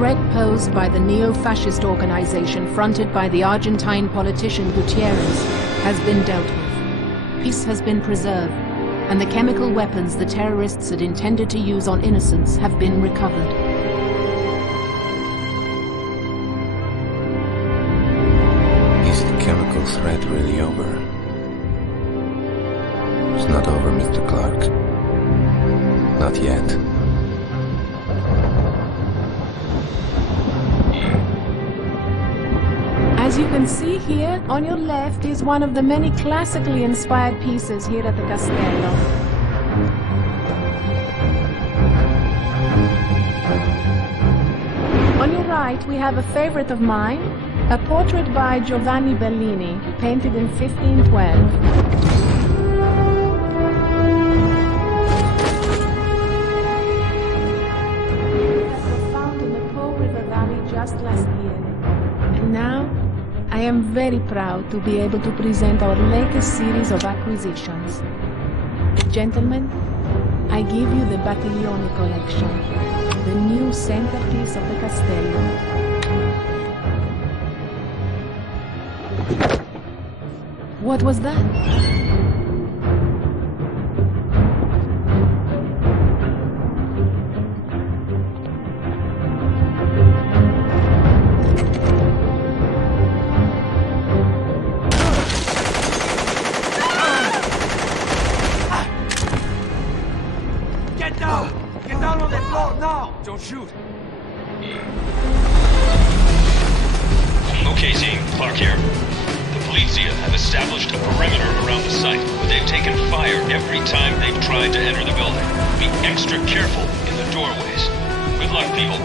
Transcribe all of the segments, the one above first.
threat posed by the neo-fascist organization fronted by the Argentine politician Gutierrez has been dealt with. Peace has been preserved, and the chemical weapons the terrorists had intended to use on innocents have been recovered. Is the chemical threat really over? It's not over, Mr. Clark. Not yet. As you can see here, on your left is one of the many classically inspired pieces here at the Castello. On your right, we have a favorite of mine, a portrait by Giovanni Bellini, painted in 1512. Just last year. And now, I am very proud to be able to present our latest series of acquisitions. Gentlemen, I give you the Battaglione collection, the new centerpiece of the Castello. What was that? Don't shoot! Okay, team. Clark here. The Polizia have established a perimeter around the site, but they've taken fire every time they've tried to enter the building. Be extra careful in the doorways. Good luck, people.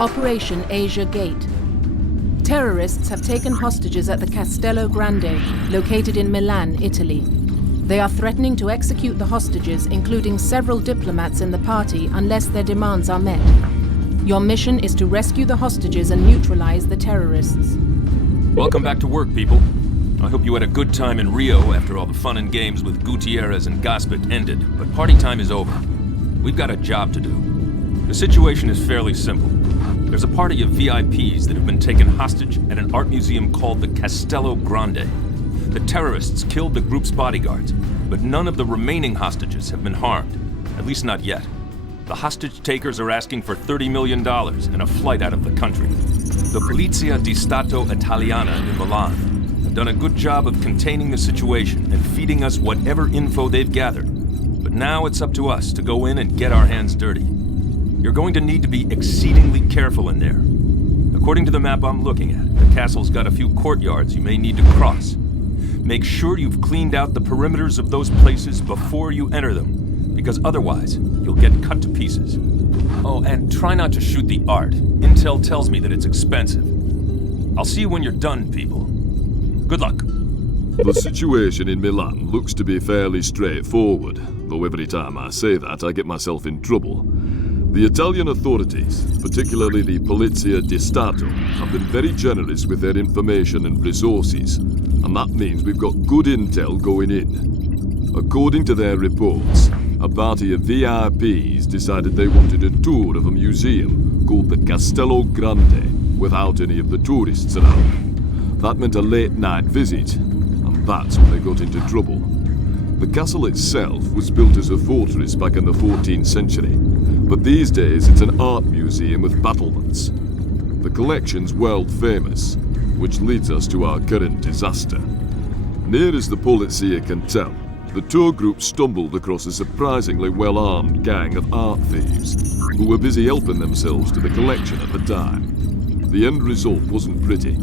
Operation Azure Gate. Terrorists have taken hostages at the Castello Grande, located in Milan, Italy. They are threatening to execute the hostages, including several diplomats in the party, unless their demands are met. Your mission is to rescue the hostages and neutralize the terrorists. Welcome back to work, people. I hope you had a good time in Rio after all the fun and games with Gutierrez and Gaspet ended, but party time is over. We've got a job to do. The situation is fairly simple. There's a party of VIPs that have been taken hostage at an art museum called the Castello Grande. The terrorists killed the group's bodyguards, but none of the remaining hostages have been harmed, at least not yet. The hostage takers are asking for $30 million and a flight out of the country. The Polizia di Stato Italiana in Milan have done a good job of containing the situation and feeding us whatever info they've gathered. But now it's up to us to go in and get our hands dirty. You're going to need to be exceedingly careful in there. According to the map I'm looking at, the castle's got a few courtyards you may need to cross. Make sure you've cleaned out the perimeters of those places before you enter them, because otherwise, you'll get cut to pieces. Oh, and try not to shoot the art. Intel tells me that it's expensive. I'll see you when you're done, people. Good luck. The situation in Milan looks to be fairly straightforward, though every time I say that, I get myself in trouble. The Italian authorities, particularly the Polizia di Stato, have been very generous with their information and resources, and that means we've got good intel going in. According to their reports, a party of VIPs decided they wanted a tour of a museum called the Castello Grande without any of the tourists around. That meant a late-night visit, and that's when they got into trouble. The castle itself was built as a fortress back in the 14th century, but these days it's an art museum with battlements. The collection's world famous, which leads us to our current disaster. Near as the Polizia can tell, the tour group stumbled across a surprisingly well-armed gang of art thieves who were busy helping themselves to the collection at the time. The end result wasn't pretty.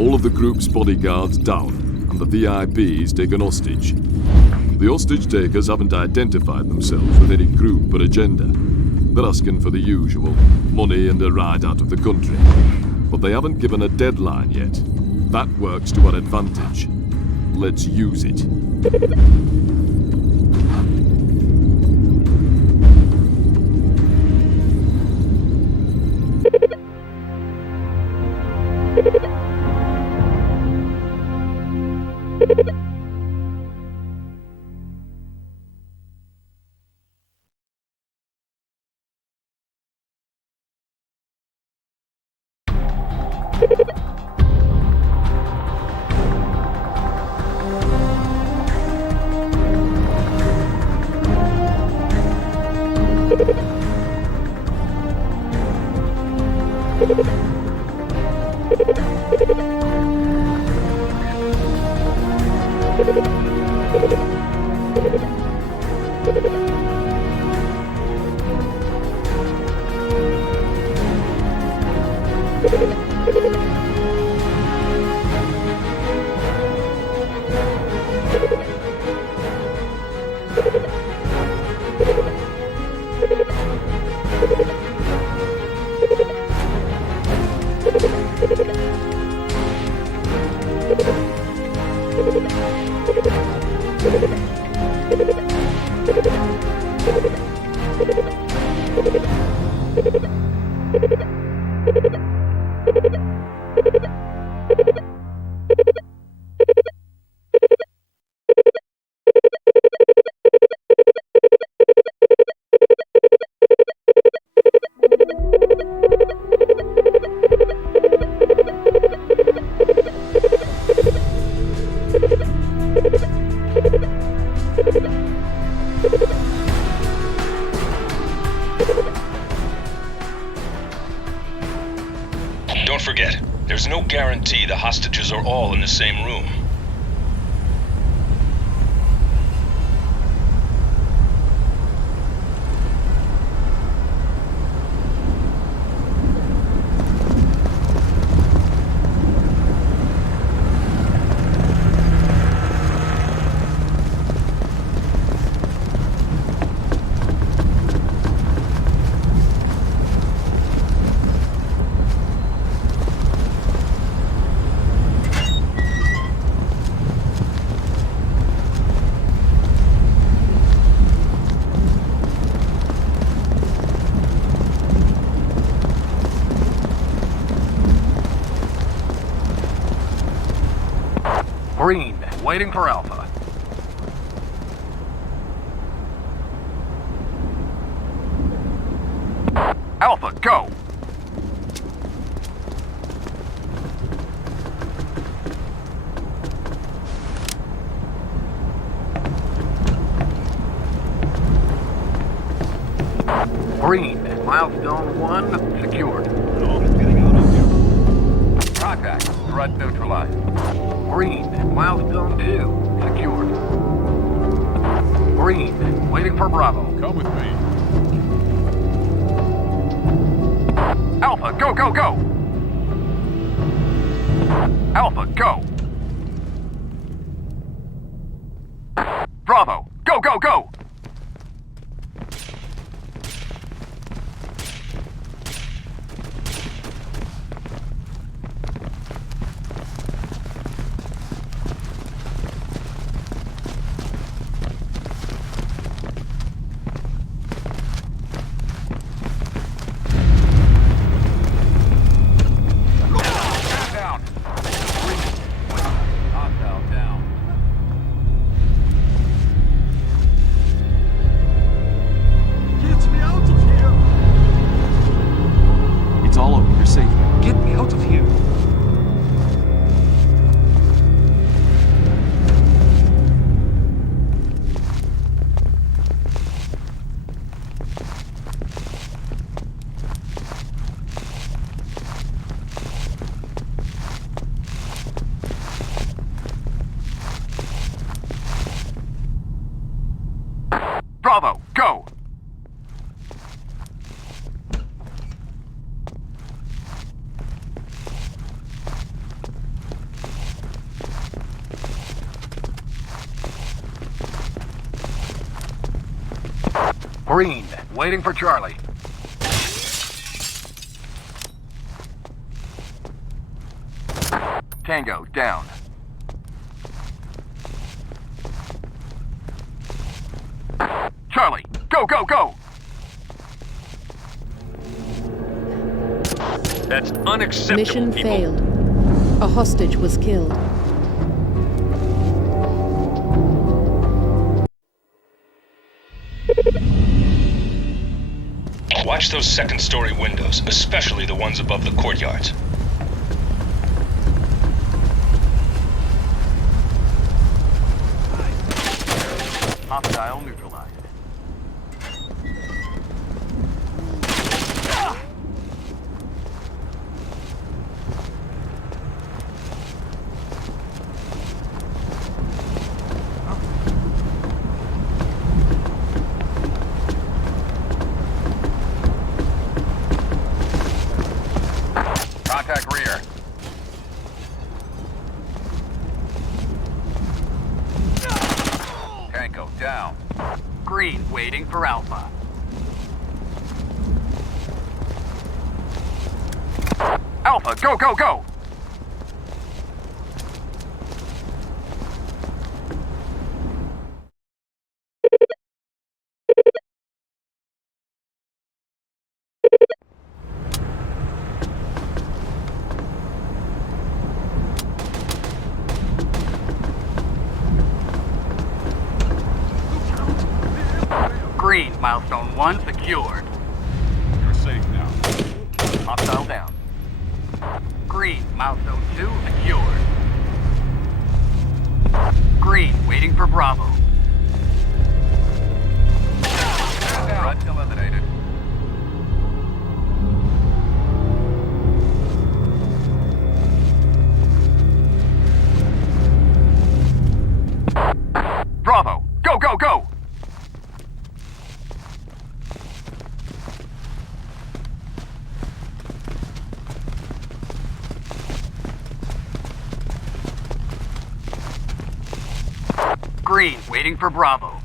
All of the group's bodyguards down, and the VIPs taken hostage. The hostage takers haven't identified themselves with any group or agenda. They're asking for the usual, money and a ride out of the country. But they haven't given a deadline yet. That works to our advantage. Let's use it. Don't forget, there's no guarantee the hostages are all in the same room. Green, waiting for Alpha. Alpha, go! Green, milestone 1 secured. Getting out of here. Contact, threat neutralized. Green, milestone 2 secured. Green, waiting for Bravo. Come with me. Alpha, go, go, go! Alpha, go! Bravo, go, go, go! Bravo, go! Green, waiting for Charlie. Tango, down. Charlie, go, go, go! That's unacceptable, Mission people. failed. A hostage was killed. Watch those second-story windows, especially the ones above the courtyards. Hostile neutralized. Contact rear. Tango down. Green waiting for Alpha. Alpha, go, go, go! Green, milestone 1 secured. You're safe now. Hostile down. Green, milestone 2 secured. Green, waiting for Bravo. Threat eliminated. Bravo, go, go, go! Green, waiting for Bravo.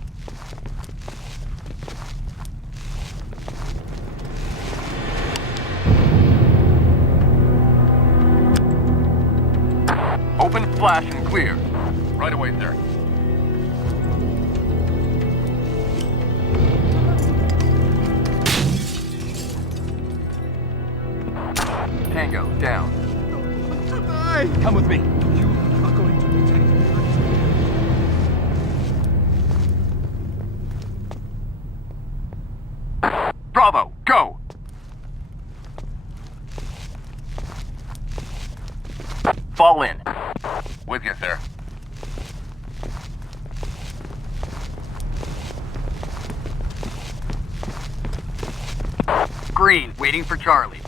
Open, flash, and clear. Right away, sir. Tango, down. Come with me. You are going to be taken. Bravo, go! Fall in. With you, sir. Green, waiting for Charlie.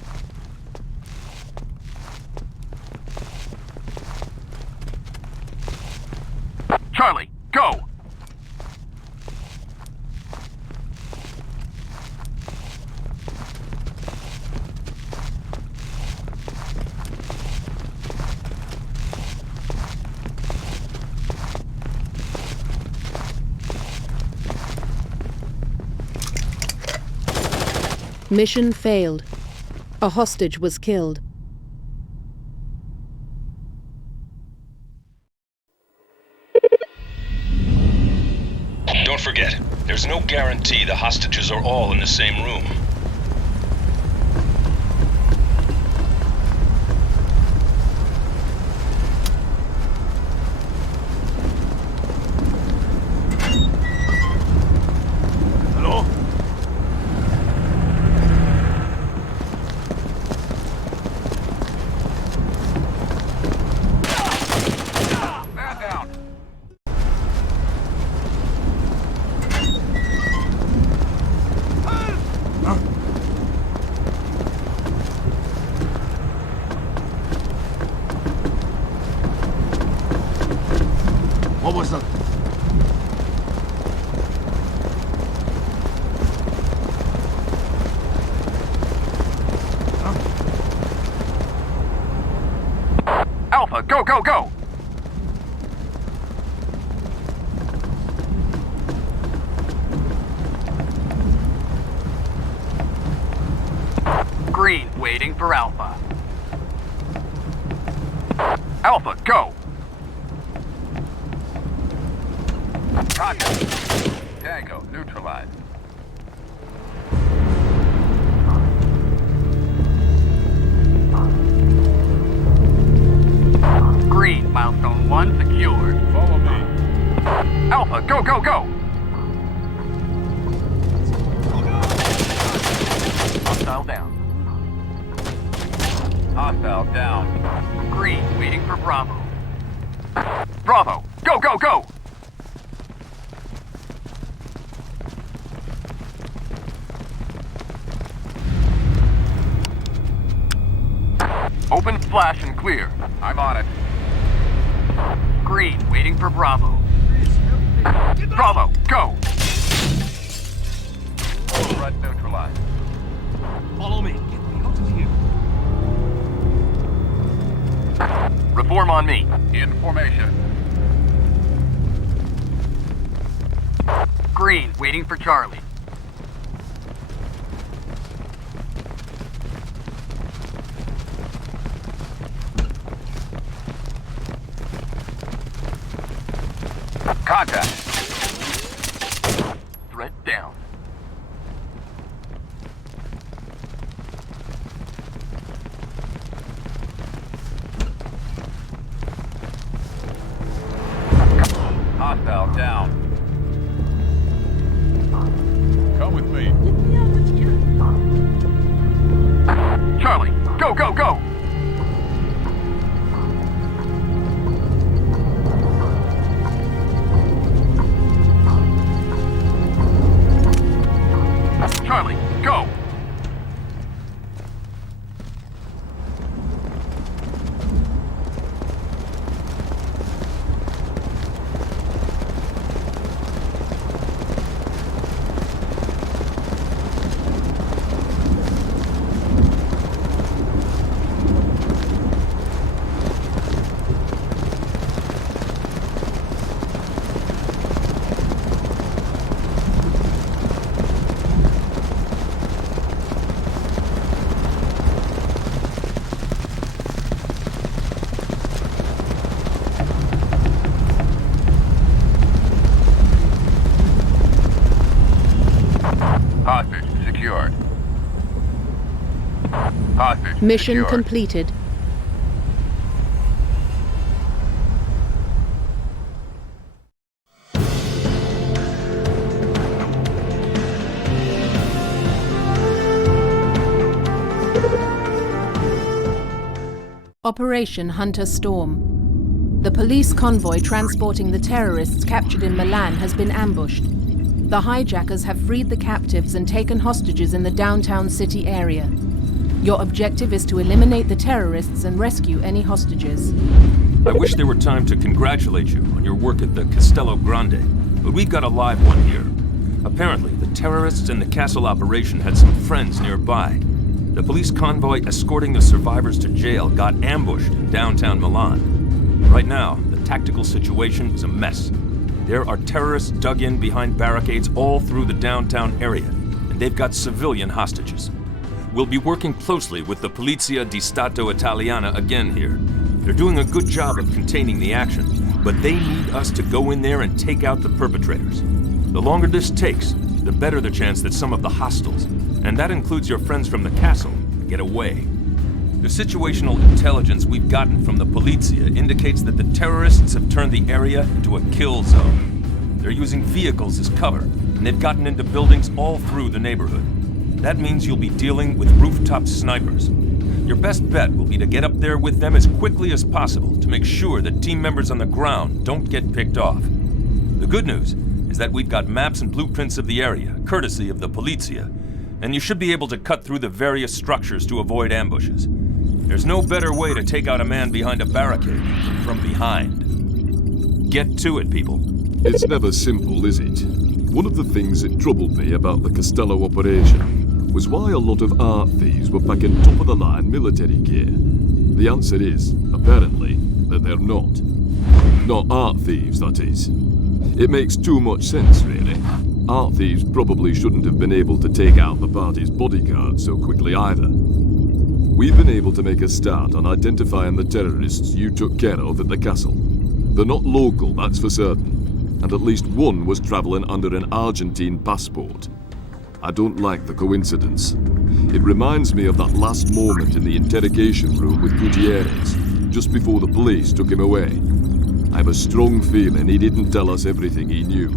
Charlie, go! Mission failed. A hostage was killed. Don't forget, there's no guarantee the hostages are all in the same room. Hello? Man down. What was that? Alpha, go, go, go! Green, waiting for Alpha. Alpha, go! Contact. Tango, neutralized. Green, milestone 1 secured. Follow me. Alpha, go, go, go! Hostile down. Hostile down. Green, waiting for Bravo. Bravo, go, go, go! Open flash and clear. I'm on it. Green, waiting for Bravo. Bravo, go! Overrun neutralized. Follow me. Get me out of here. Reform on me. In formation. Green, waiting for Charlie. Contact. Threat down. Hostile down. Come with me. Charlie, go, go, go! Charlie, go! Hostage secured. Hostage Mission secured. completed. Operation Hunter Storm. The police convoy transporting the terrorists captured in Milan has been ambushed. The hijackers have freed the captives and taken hostages in the downtown city area. Your objective is to eliminate the terrorists and rescue any hostages. I wish there were time to congratulate you on your work at the Castello Grande, but we've got a live one here. Apparently, the terrorists in the castle operation had some friends nearby. The police convoy escorting the survivors to jail got ambushed in downtown Milan. Right now, the tactical situation is a mess. There are terrorists dug in behind barricades all through the downtown area, and they've got civilian hostages. We'll be working closely with the Polizia di Stato Italiana again here. They're doing a good job of containing the action, but they need us to go in there and take out the perpetrators. The longer this takes, the better the chance that some of the hostiles, and that includes your friends from the castle, get away. The situational intelligence we've gotten from the Polizia indicates that the terrorists have turned the area into a kill zone. They're using vehicles as cover, and they've gotten into buildings all through the neighborhood. That means you'll be dealing with rooftop snipers. Your best bet will be to get up there with them as quickly as possible to make sure that team members on the ground don't get picked off. The good news is that we've got maps and blueprints of the area, courtesy of the Polizia, and you should be able to cut through the various structures to avoid ambushes. There's no better way to take out a man behind a barricade than from behind. Get to it, people. It's never simple, is it? One of the things that troubled me about the Castello operation was why a lot of art thieves were packing top-of-the-line military gear. The answer is, apparently, that they're not. Not art thieves, that is. It makes too much sense, really. Art thieves probably shouldn't have been able to take out the party's bodyguard so quickly either. We've been able to make a start on identifying the terrorists you took care of at the castle. They're not local, that's for certain. And at least one was traveling under an Argentine passport. I don't like the coincidence. It reminds me of that last moment in the interrogation room with Gutierrez, just before the police took him away. I have a strong feeling he didn't tell us everything he knew.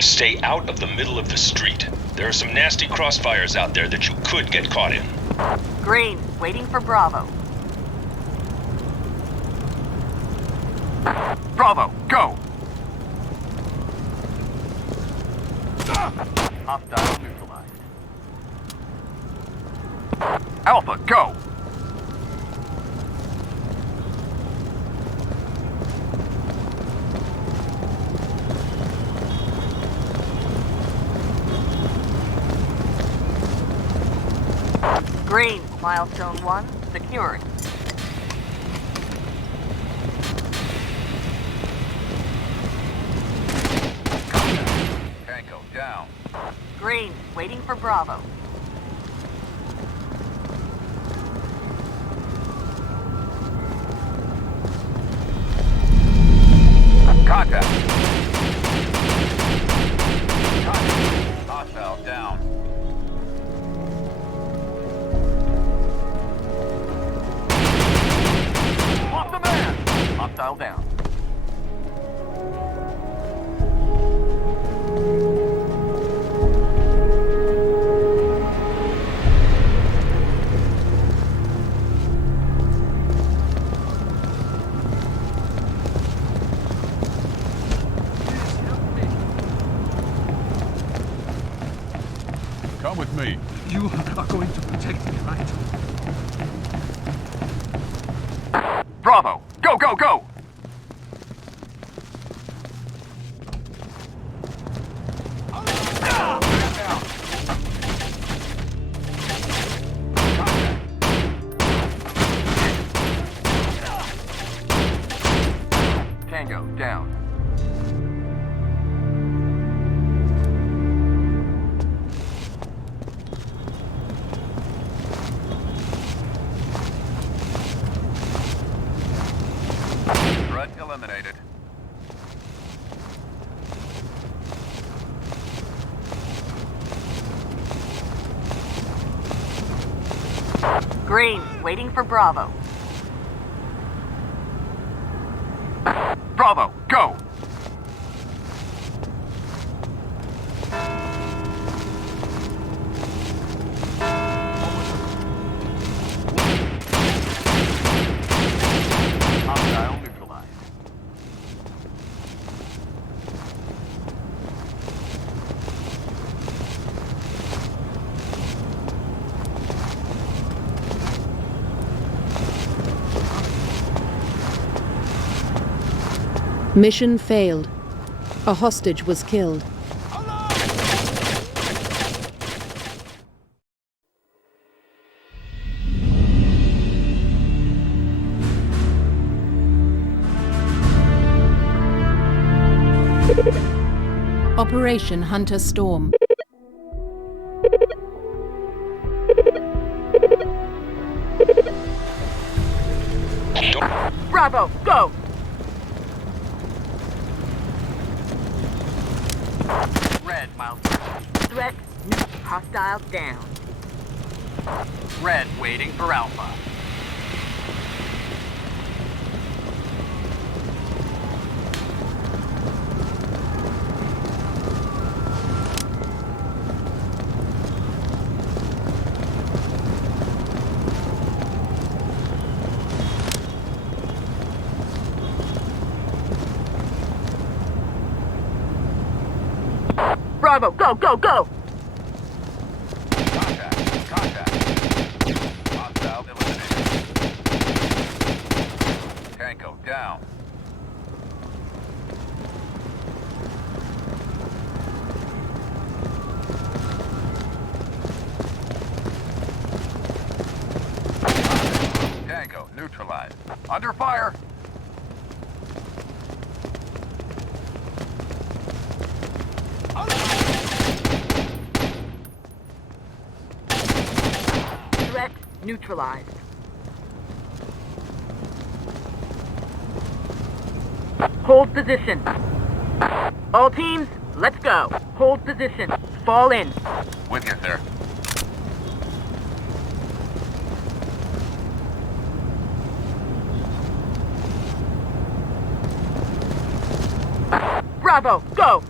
Stay out of the middle of the street. There are some nasty crossfires out there that you could get caught in. Green, waiting for Bravo. Bravo, go! Hostile neutralized. Alpha, go! Green, milestone 1, secured. Tango down. Green, waiting for Bravo. Contact. Contact. Hostile down. Hostile down. Come with me. You are going to protect me, right? Bravo! Go, go, go! Tango down. Threat eliminated. waiting for Bravo. Bravo, go! Hostile neutralized. Mission failed. A hostage was killed. Operation Hunter Storm. Bravo, go! Red, miles. Threat, hostile down. Red, waiting for Alpha. Bravo, go, go, go! Contact, contact. Hostile eliminated. Tango down. Tango neutralized. Under fire! Threat neutralized. Hold position. All teams, let's go. Hold position. Fall in. With you, sir. Bravo, go!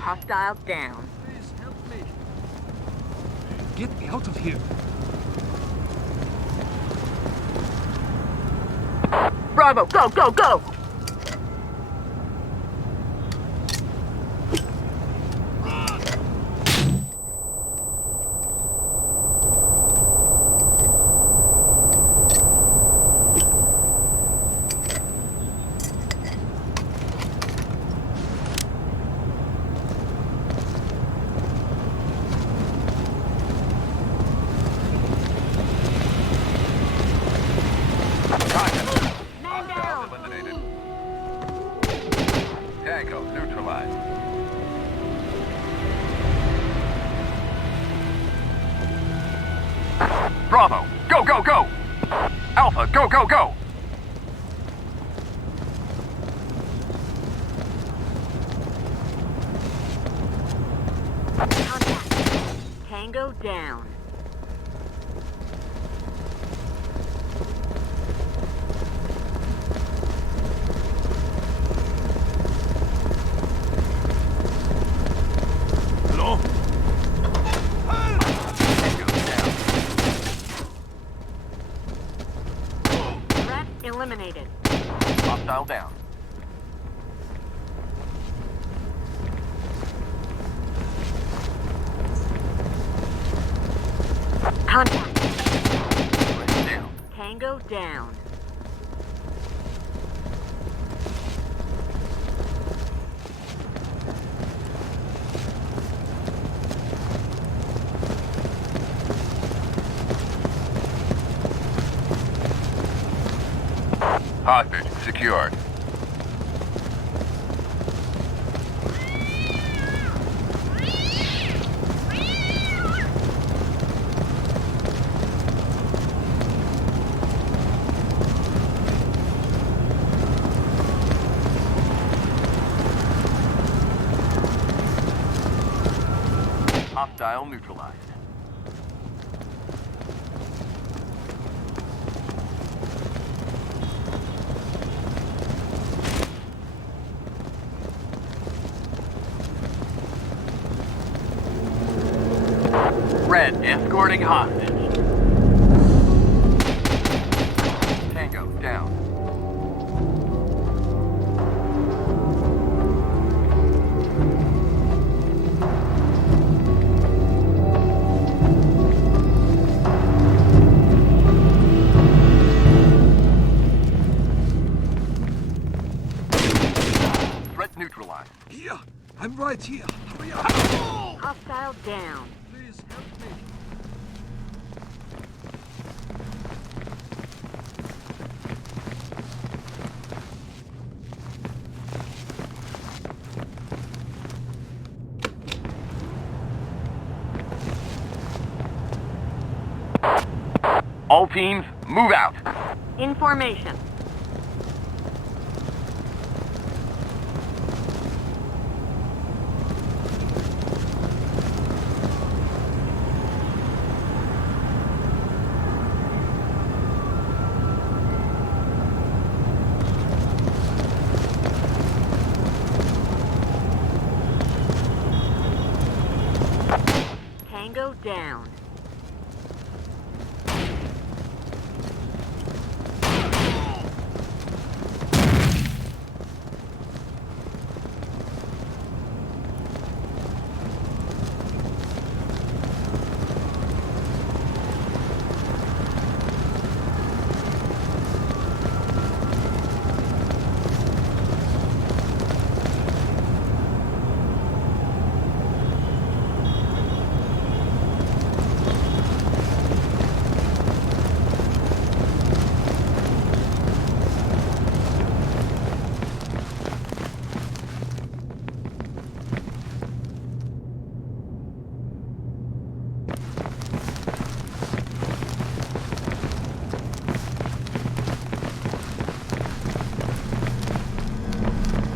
Hostile down. Please help me. Get me out of here. Bravo, go, go, go! Tango neutralized. Bravo, go, go, go! Alpha, go, go, go! Contact. Tango down. Eliminated. Hostile down. Contact. Down. Tango down. Hostage secured. Hostile neutralized. Red escorting hostage. Tango down. Threat neutralized. Here! I'm right here! Hurry up! Hostile down. Please help me! All teams, move out. In formation. Tango down.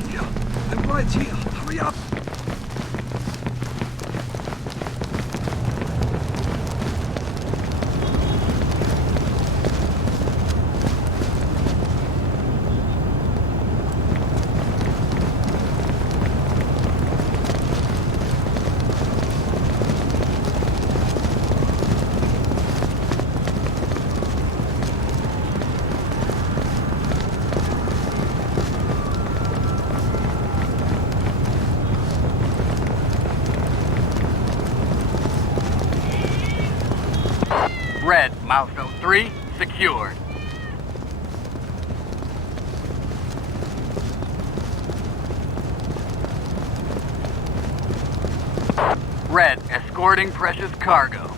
Here! I'm right here! Hurry up! Red, milestone 3, secured. Red, escorting precious cargo.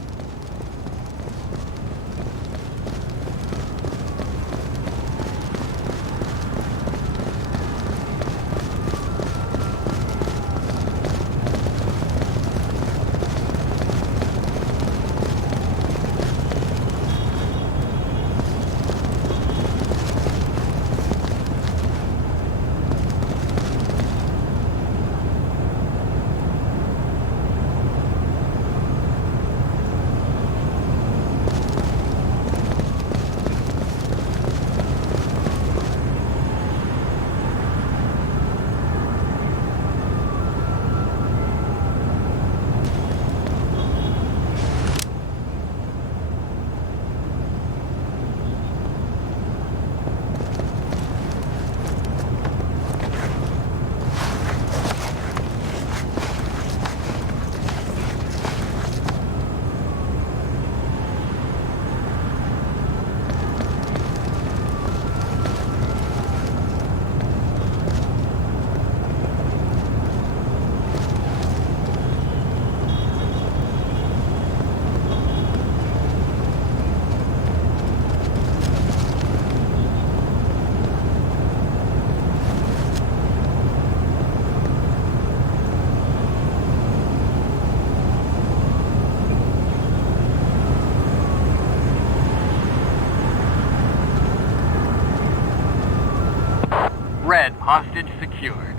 hostage secured.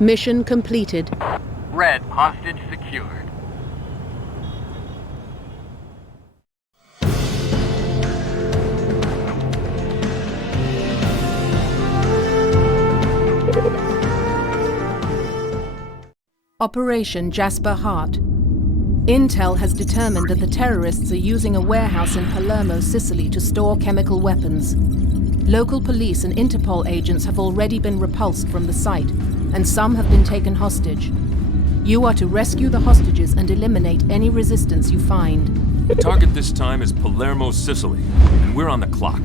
Mission completed. Red, hostage secured. Operation Jasper Heart. Intel has determined that the terrorists are using a warehouse in Palermo, Sicily to store chemical weapons. Local police and Interpol agents have already been repulsed from the site, and some have been taken hostage. You are to rescue the hostages and eliminate any resistance you find. The target this time is Palermo, Sicily, and we're on the clock.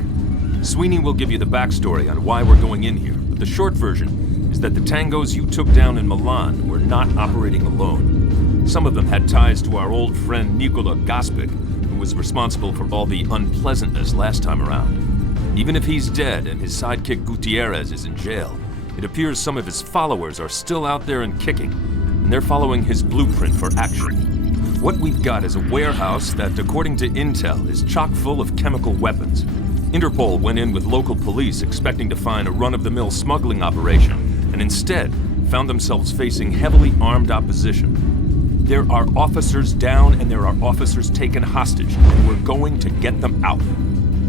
Sweeney will give you the backstory on why we're going in here, but the short version is that the tangos you took down in Milan were not operating alone. Some of them had ties to our old friend Nicola Gospic, who was responsible for all the unpleasantness last time around. Even if he's dead and his sidekick Gutierrez is in jail, it appears some of his followers are still out there and kicking, and they're following his blueprint for action. What we've got is a warehouse that, according to Intel, is chock full of chemical weapons. Interpol went in with local police expecting to find a run-of-the-mill smuggling operation, and instead found themselves facing heavily armed opposition. There are officers down and there are officers taken hostage, and we're going to get them out.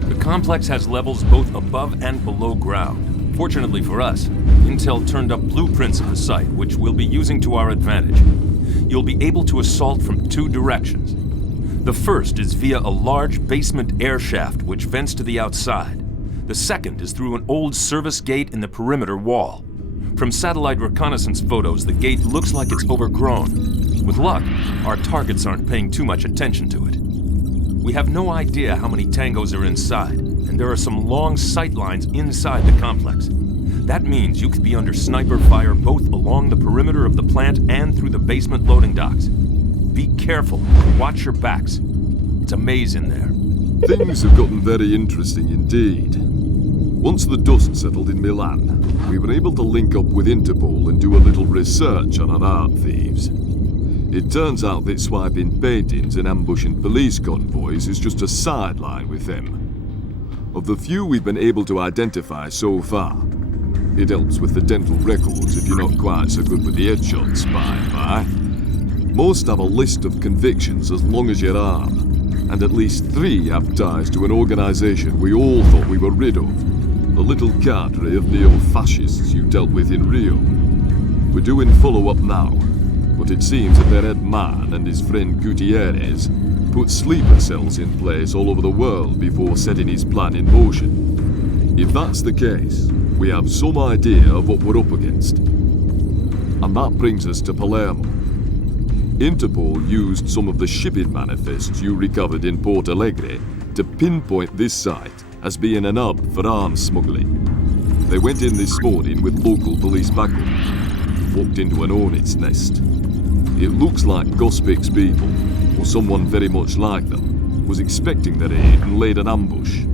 The complex has levels both above and below ground. Fortunately for us, Intel turned up blueprints of the site, which we'll be using to our advantage. You'll be able to assault from two directions. The first is via a large basement air shaft which vents to the outside. The second is through an old service gate in the perimeter wall. From satellite reconnaissance photos, the gate looks like it's overgrown. With luck, our targets aren't paying too much attention to it. We have no idea how many tangos are inside, and there are some long sight lines inside the complex. That means you could be under sniper fire both along the perimeter of the plant and through the basement loading docks. Be careful, watch your backs. It's a maze in there. Things have gotten very interesting indeed. Once the dust settled in Milan, we were able to link up with Interpol and do a little research on our art thieves. It turns out that swiping paintings and ambushing police convoys is just a sideline with them. Of the few we've been able to identify so far, it helps with the dental records if you're not quite so good with the headshots, by and by. Most have a list of convictions as long as your arm, and at least 3 have ties to an organisation we all thought we were rid of, the little cadre of neo-fascists you dealt with in Rio. We're doing follow-up now, but it seems that their head man and his friend Gutierrez put sleeper cells in place all over the world before setting his plan in motion. If that's the case, we have some idea of what we're up against. And that brings us to Palermo. Interpol used some of the shipping manifests you recovered in Port Alegre to pinpoint this site as being an hub for arms smuggling. They went in this morning with local police backup, walked into an hornet's nest. It looks like Gospic's people, or someone very much like them, was expecting their aid and laid an ambush.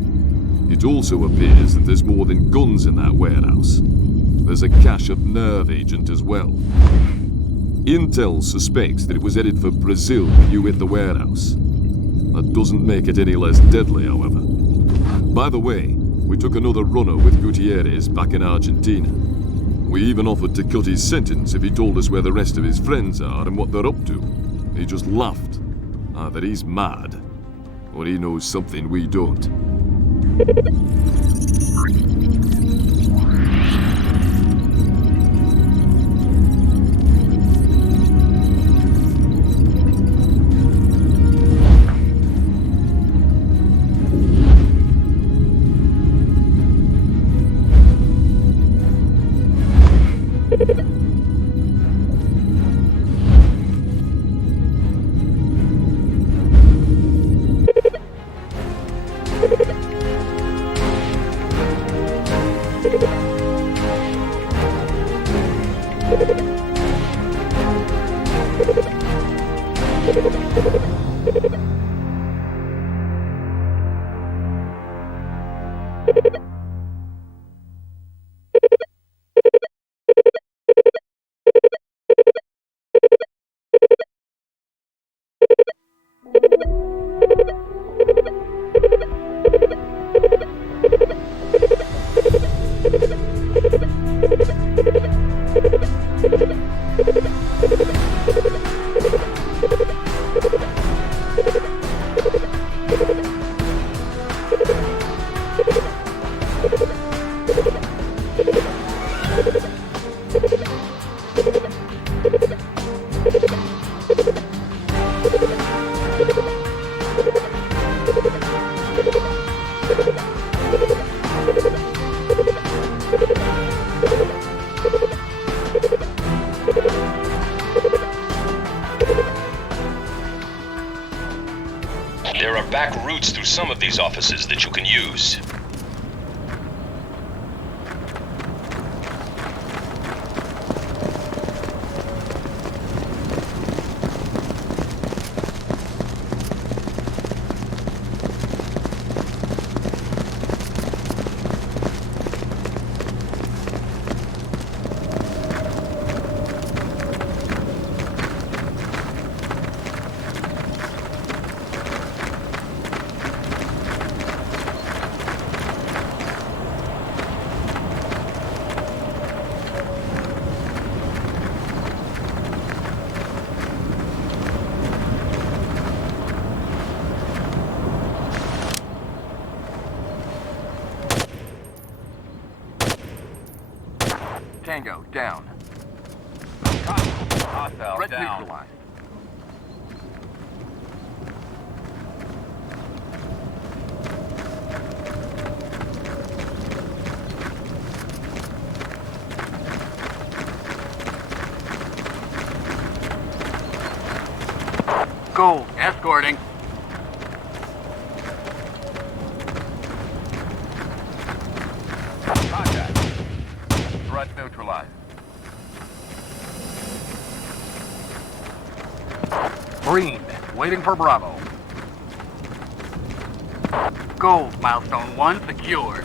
It also appears that there's more than guns in that warehouse. There's a cache of nerve agent as well. Intel suspects that it was headed for Brazil when you hit the warehouse. That doesn't make it any less deadly, however. By the way, we took another runner with Gutierrez back in Argentina. We even offered to cut his sentence if he told us where the rest of his friends are and what they're up to. He just laughed. Either he's mad, or he knows something we don't. There are back routes through some of these offices that you can use. Tango, down. Hostile, threat down. Neutralized. Gold, escorting. Contact. Threat neutralized. Green, waiting for Bravo. Gold, milestone 1 secured.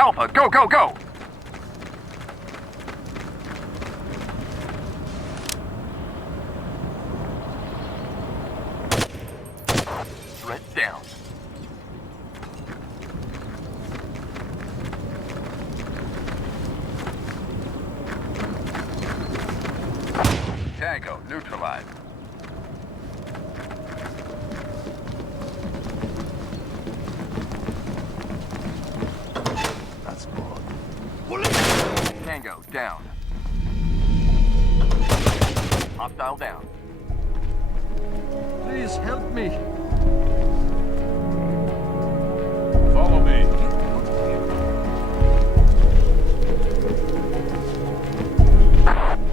Alpha, go, go, go! Threat down. Tango, neutralized. Tango, down. Hostile down. Please help me. Follow me.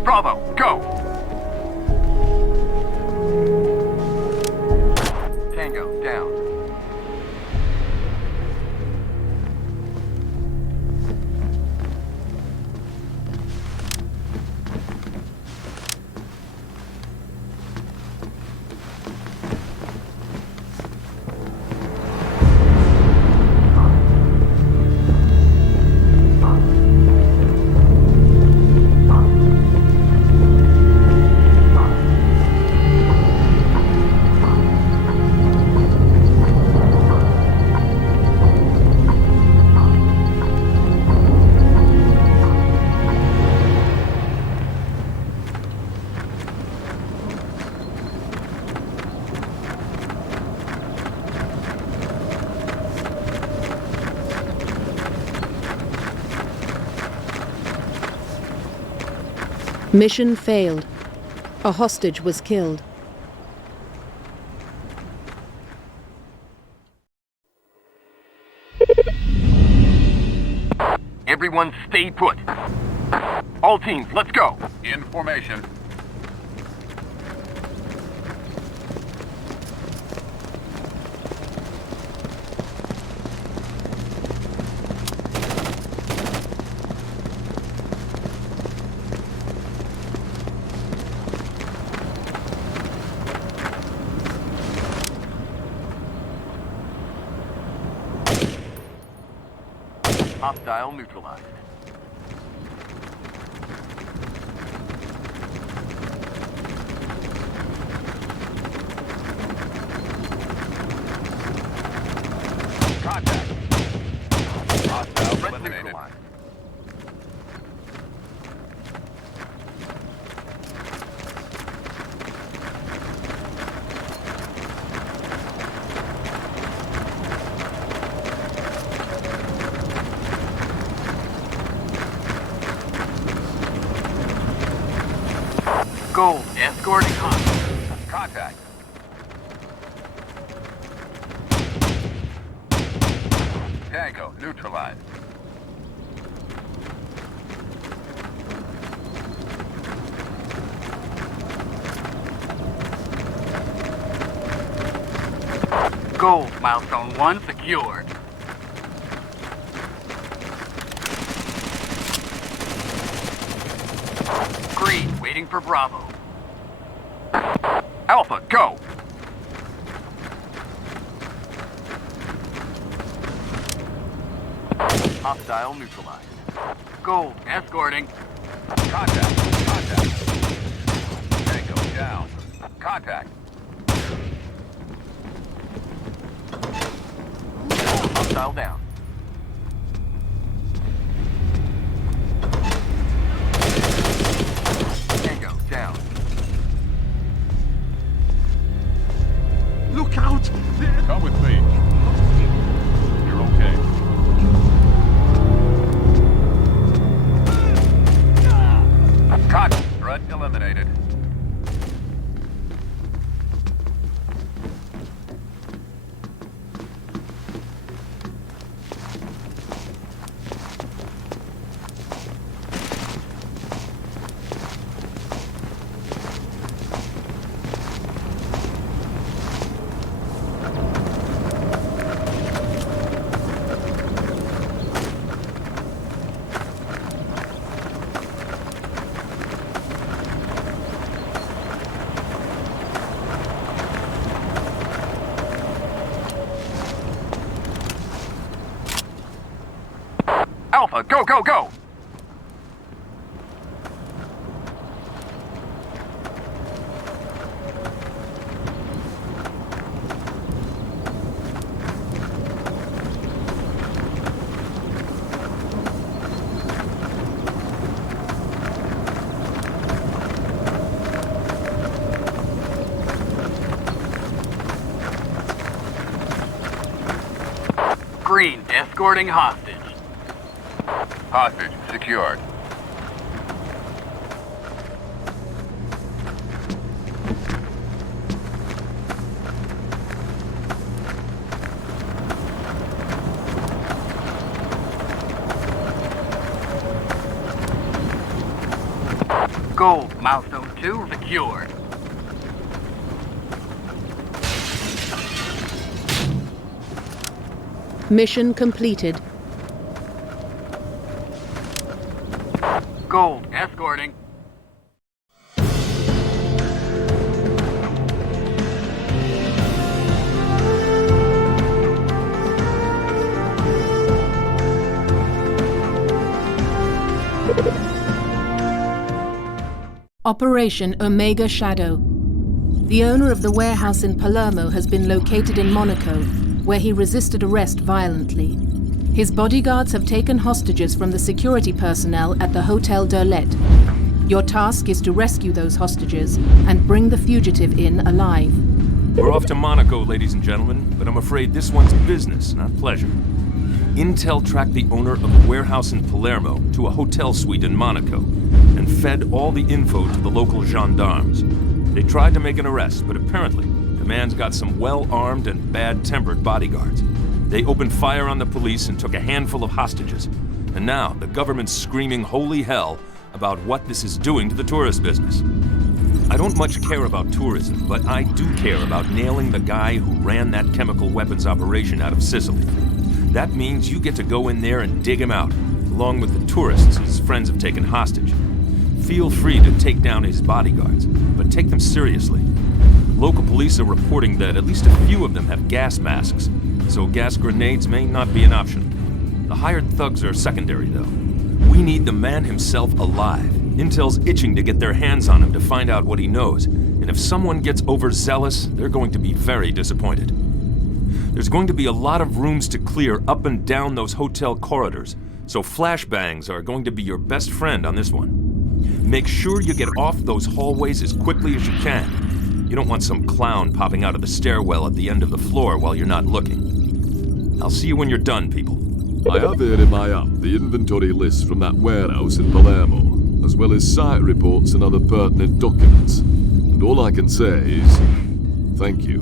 Bravo, go! Tango, down. Mission failed. A hostage was killed. Everyone stay put. All teams, let's go. In formation. Hostile neutralized. Contact. Hostile eliminated. escorting hostage. Contact. Tango, neutralized. Gold, milestone 1 secured. Green, waiting for Bravo. Alpha, go! Hostile neutralized. Gold, escorting. Contact, contact. Tango down. Contact. Hostile down. Tango down. Look out! Come with me. You're okay. Cut. Threat eliminated. Alpha, go, go, go! Green, escorting hostage. Hostage secured. Gold, milestone 2 secured. Mission completed. Gold, escorting. Operation Omega Shadow. The owner of the warehouse in Palermo has been located in Monaco, where he resisted arrest violently. His bodyguards have taken hostages from the security personnel at the Hotel d'Erlet. Your task is to rescue those hostages and bring the fugitive in alive. We're off to Monaco, ladies and gentlemen, but I'm afraid this one's business, not pleasure. Intel tracked the owner of a warehouse in Palermo to a hotel suite in Monaco and fed all the info to the local gendarmes. They tried to make an arrest, but apparently the man's got some well-armed and bad-tempered bodyguards. They opened fire on the police and took a handful of hostages. And now the government's screaming holy hell about what this is doing to the tourist business. I don't much care about tourism, but I do care about nailing the guy who ran that chemical weapons operation out of Sicily. That means you get to go in there and dig him out, along with the tourists his friends have taken hostage. Feel free to take down his bodyguards, but take them seriously. Local police are reporting that at least a few of them have gas masks, so gas grenades may not be an option. The hired thugs are secondary, though. We need the man himself alive. Intel's itching to get their hands on him to find out what he knows, and if someone gets overzealous, they're going to be very disappointed. There's going to be a lot of rooms to clear up and down those hotel corridors, so flashbangs are going to be your best friend on this one. Make sure you get off those hallways as quickly as you can. You don't want some clown popping out of the stairwell at the end of the floor while you're not looking. I'll see you when you're done, people. I have here in my app the inventory list from that warehouse in Palermo, as well as site reports and other pertinent documents. all I can say is thank you.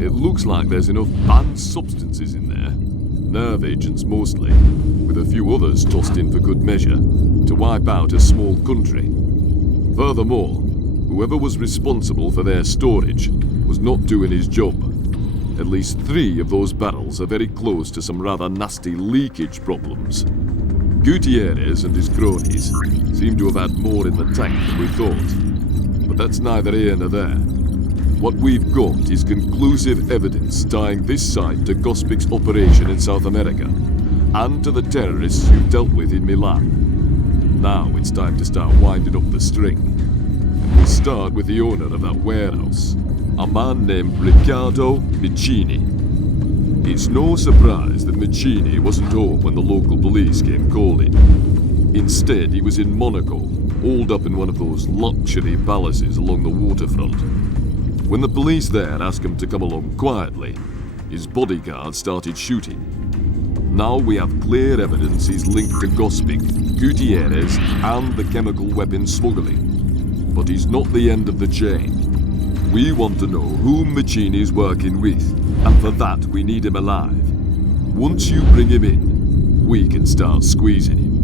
It looks like there's enough banned substances in there, nerve agents mostly, with a few others tossed in for good measure, to wipe out a small country. Furthermore, whoever was responsible for their storage was not doing his job. At least 3 of those barrels are very close to some rather nasty leakage problems. Gutierrez and his cronies seem to have had more in the tank than we thought. But that's neither here nor there. What we've got is conclusive evidence tying this site to Gospic's operation in South America, and to the terrorists you dealt with in Milan. Now it's time to start winding up the string. And we start with the owner of that warehouse, a man named Riccardo Micini. It's no surprise that Micini wasn't home when the local police came calling. Instead, he was in Monaco, holed up in one of those luxury palaces along the waterfront. When the police there asked him to come along quietly, his bodyguard started shooting. Now we have clear evidence he's linked to Gospic, Gutierrez, and the chemical weapon smuggling. But he's not the end of the chain. We want to know who Micini's working with, and for that we need him alive. Once you bring him in, we can start squeezing him.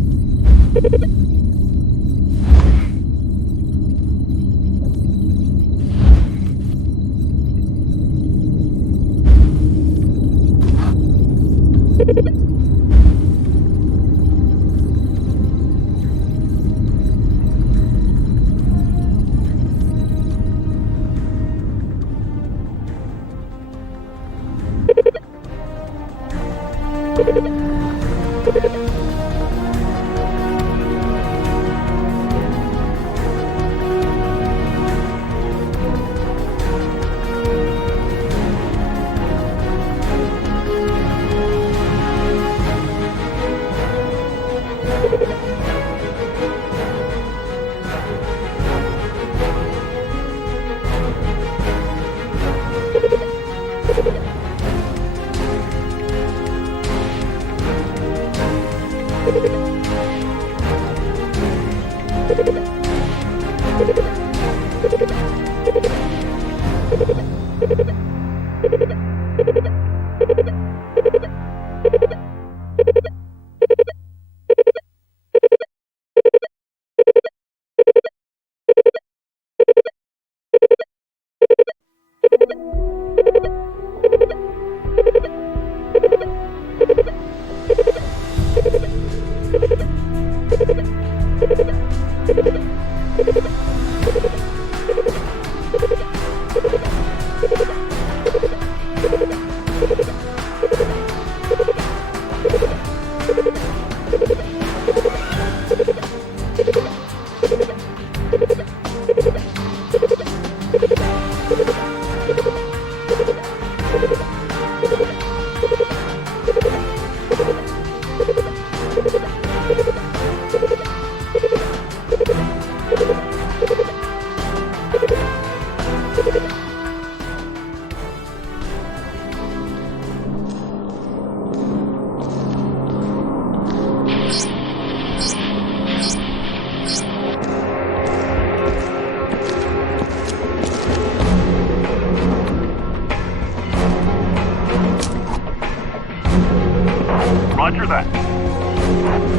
Roger that.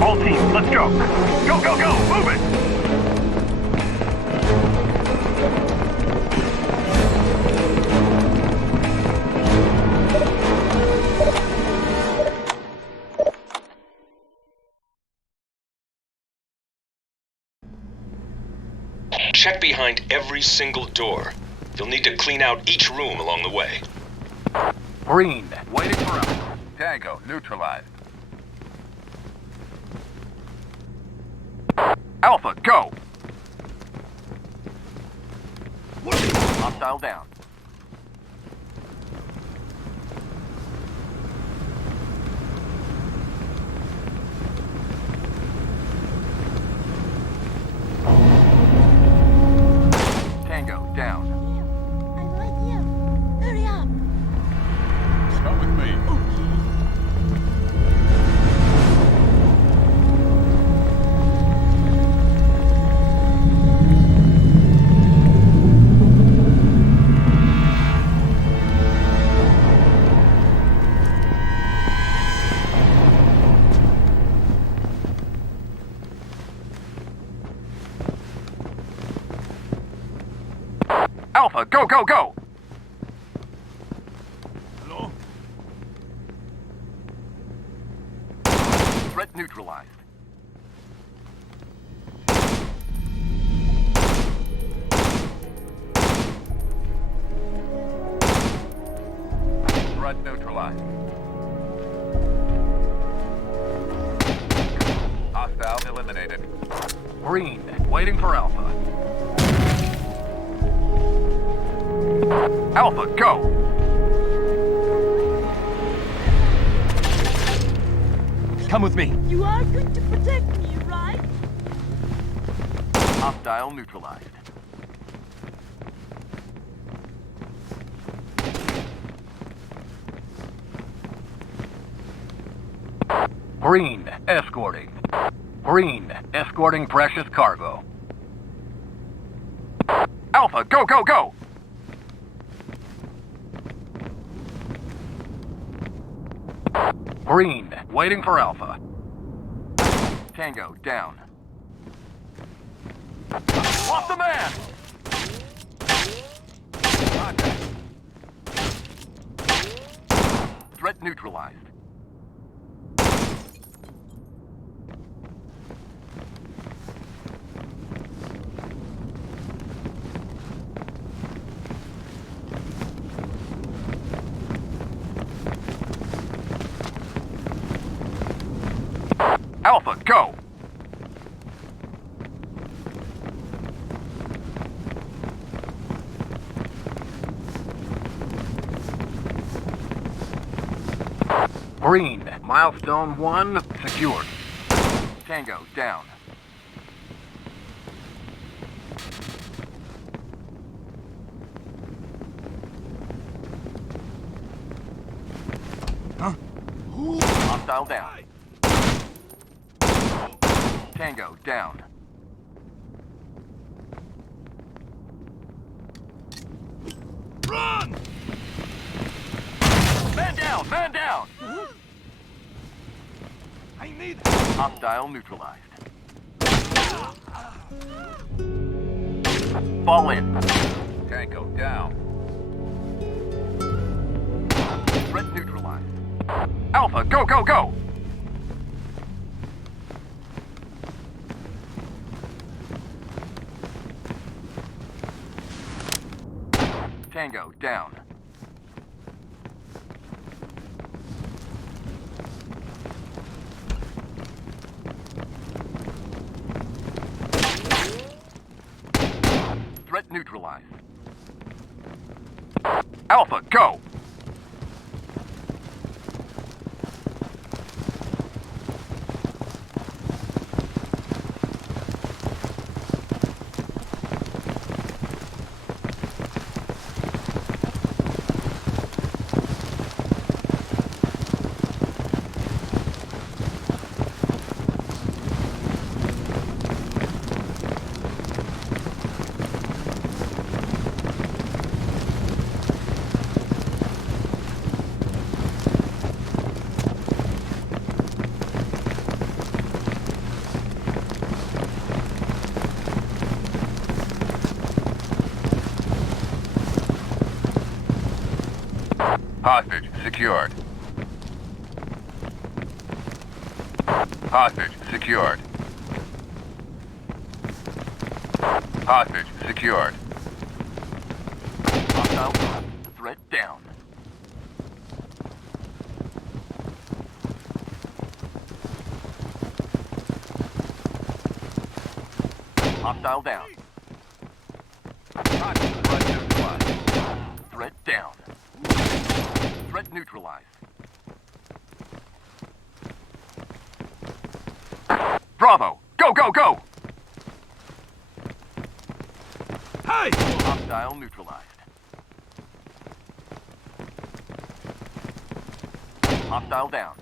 All teams, let's go. Go, go, go! Move it! Check behind every single door. You'll need to clean out each room along the way. Green, waiting for us. Tango, neutralized. Alpha, go! Hostile down. Tango, down. I'm right here. Hurry up. Come with me. Alpha, go, go, go! Hello? Threat neutralized. Threat neutralized. Hostile eliminated. Green, waiting for Alpha. Alpha, go! Come with me. You are going to protect me, right? Hostile neutralized. Green, escorting. Green, escorting precious cargo. Alpha, go, go, go! Green, waiting for Alpha. Tango, down. Lost the man! Contact. Threat neutralized. Alpha, go! Green, milestone 1 secured. Tango, down. Huh? Hostile down. Tango, down. Run! Man down! Man down! I need... Hostile neutralized. Fall in. Tango, down. Threat neutralized. Alpha, go, go, go! Tango, down. Threat neutralized. Alpha, go! Hostage secured. Hostage secured. Hostage secured. Hostile threat down. Hostile down. Hostage threat neutralized. Threat down. Threat neutralized. Bravo! Go, go, go! Hey! Hostile neutralized. Hostile down.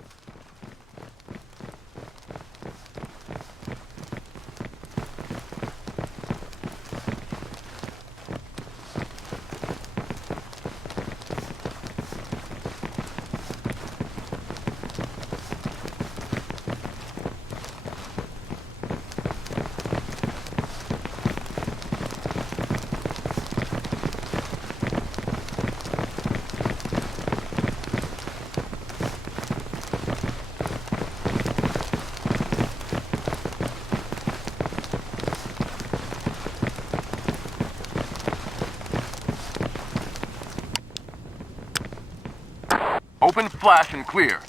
Open, flash, and clear.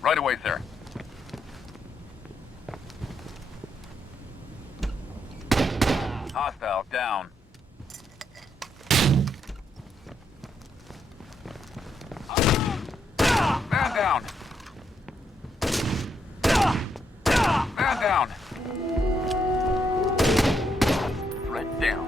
Right away, sir. Hostile down. Man down. Man down. Threat down.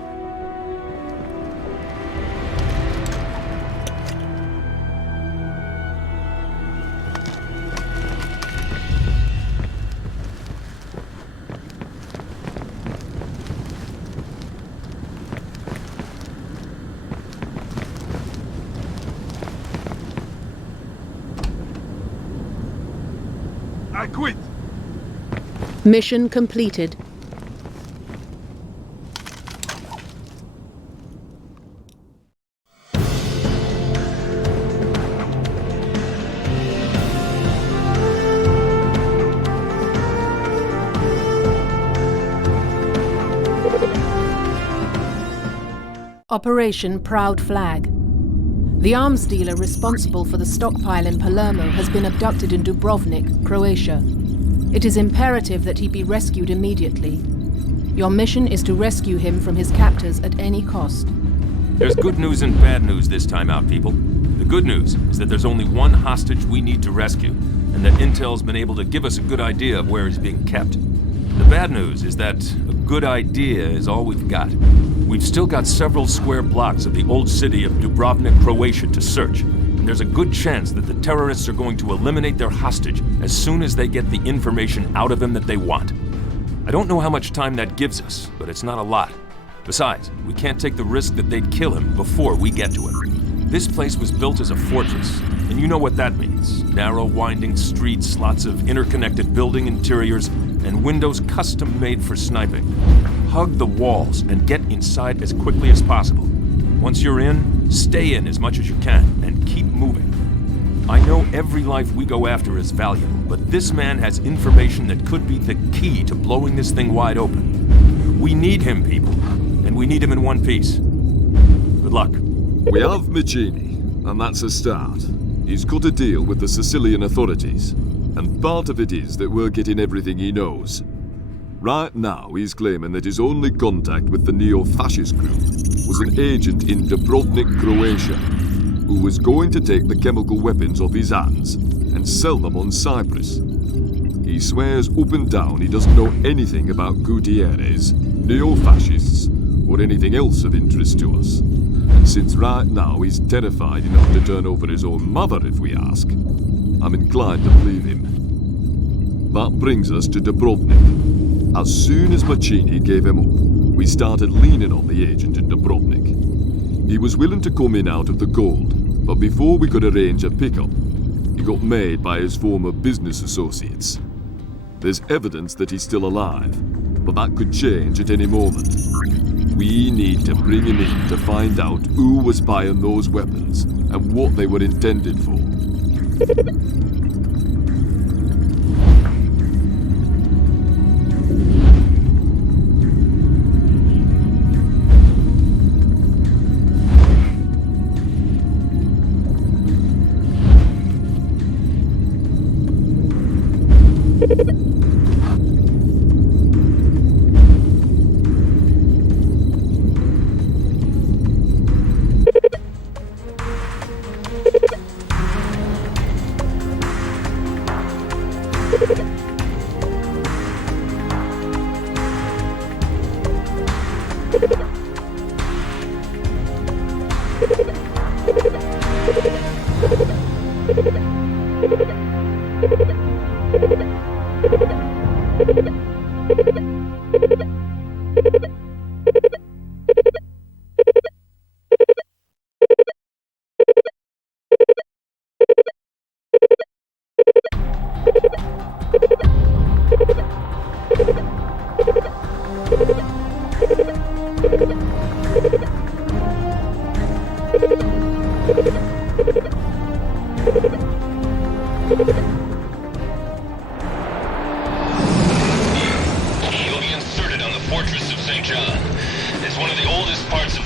I quit. Mission completed. Operation Proud Flag. The arms dealer responsible for the stockpile in Palermo has been abducted in Dubrovnik, Croatia. It is imperative that he be rescued immediately. Your mission is to rescue him from his captors at any cost. There's good news and bad news this time out, people. The good news is that there's only one hostage we need to rescue, and that Intel's been able to give us a good idea of where he's being kept. The bad news is that a good idea is all we've got. We've still got several square blocks of the old city of Dubrovnik, Croatia to search. And there's a good chance that the terrorists are going to eliminate their hostage as soon as they get the information out of him that they want. I don't know how much time that gives us, but it's not a lot. Besides, we can't take the risk that they'd kill him before we get to him. This place was built as a fortress, and you know what that means. Narrow, winding streets, lots of interconnected building interiors, and windows custom-made for sniping. Hug the walls and get inside as quickly as possible. Once you're in, stay in as much as you can, and keep moving. I know every life we go after is valuable, but this man has information that could be the key to blowing this thing wide open. We need him, people, and we need him in one piece. Good luck. We have Maccini, and that's a start. He's got a deal with the Sicilian authorities, and part of it is that we're getting everything he knows. Right now, he's claiming that his only contact with the neo-fascist group was an agent in Dubrovnik, Croatia, who was going to take the chemical weapons off his hands and sell them on Cyprus. He swears up and down he doesn't know anything about Gutierrez, neo-fascists, or anything else of interest to us. And since right now he's terrified enough to turn over his own mother if we ask, I'm inclined to believe him. That brings us to Dubrovnik. As soon as Maccini gave him up, we started leaning on the agent in Dubrovnik. He was willing to come in out of the cold, but before we could arrange a pickup, he got made by his former business associates. There's evidence that he's still alive, but that could change at any moment. We need to bring him in to find out who was buying those weapons and what they were intended for.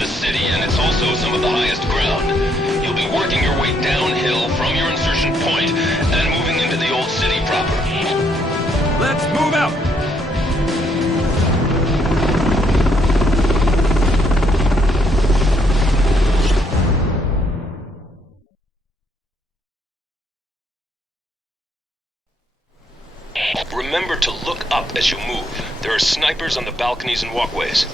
City, and it's also some of the highest ground. You'll be working your way downhill from your insertion extraction point and moving into the old city proper. Let's move out! Remember to look up as you move. There are snipers on the balconies and walkways.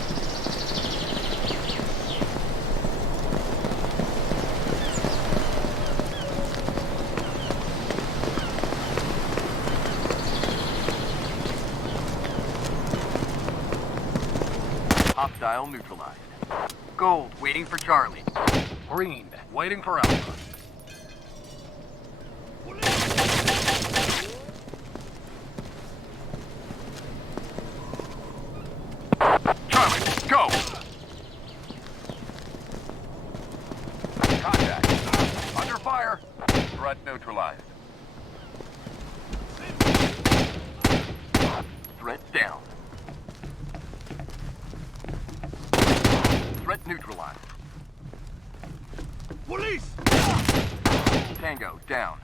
Hostile neutralized. Gold, waiting for Charlie. Green, waiting for Alpha. Charlie, go! Contact. Under fire. Threat neutralized. Threat down. Threat neutralized. Police! Tango down.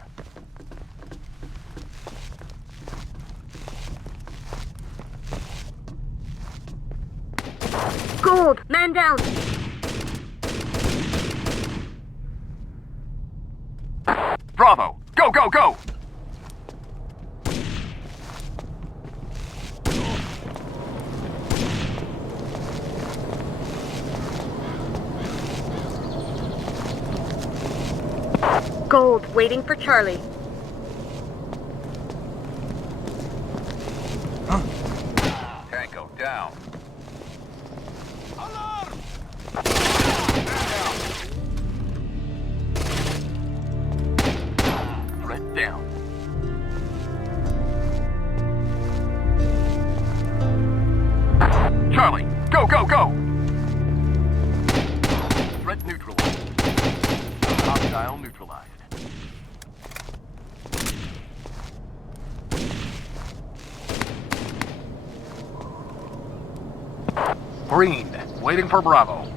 Gold, man down. Bravo! Go, go, go! Gold, waiting for Charlie. Tango down. Alarm! Threat down. Charlie, go, go, go! Threat neutralized. Hostile neutralized. Green, waiting for Bravo.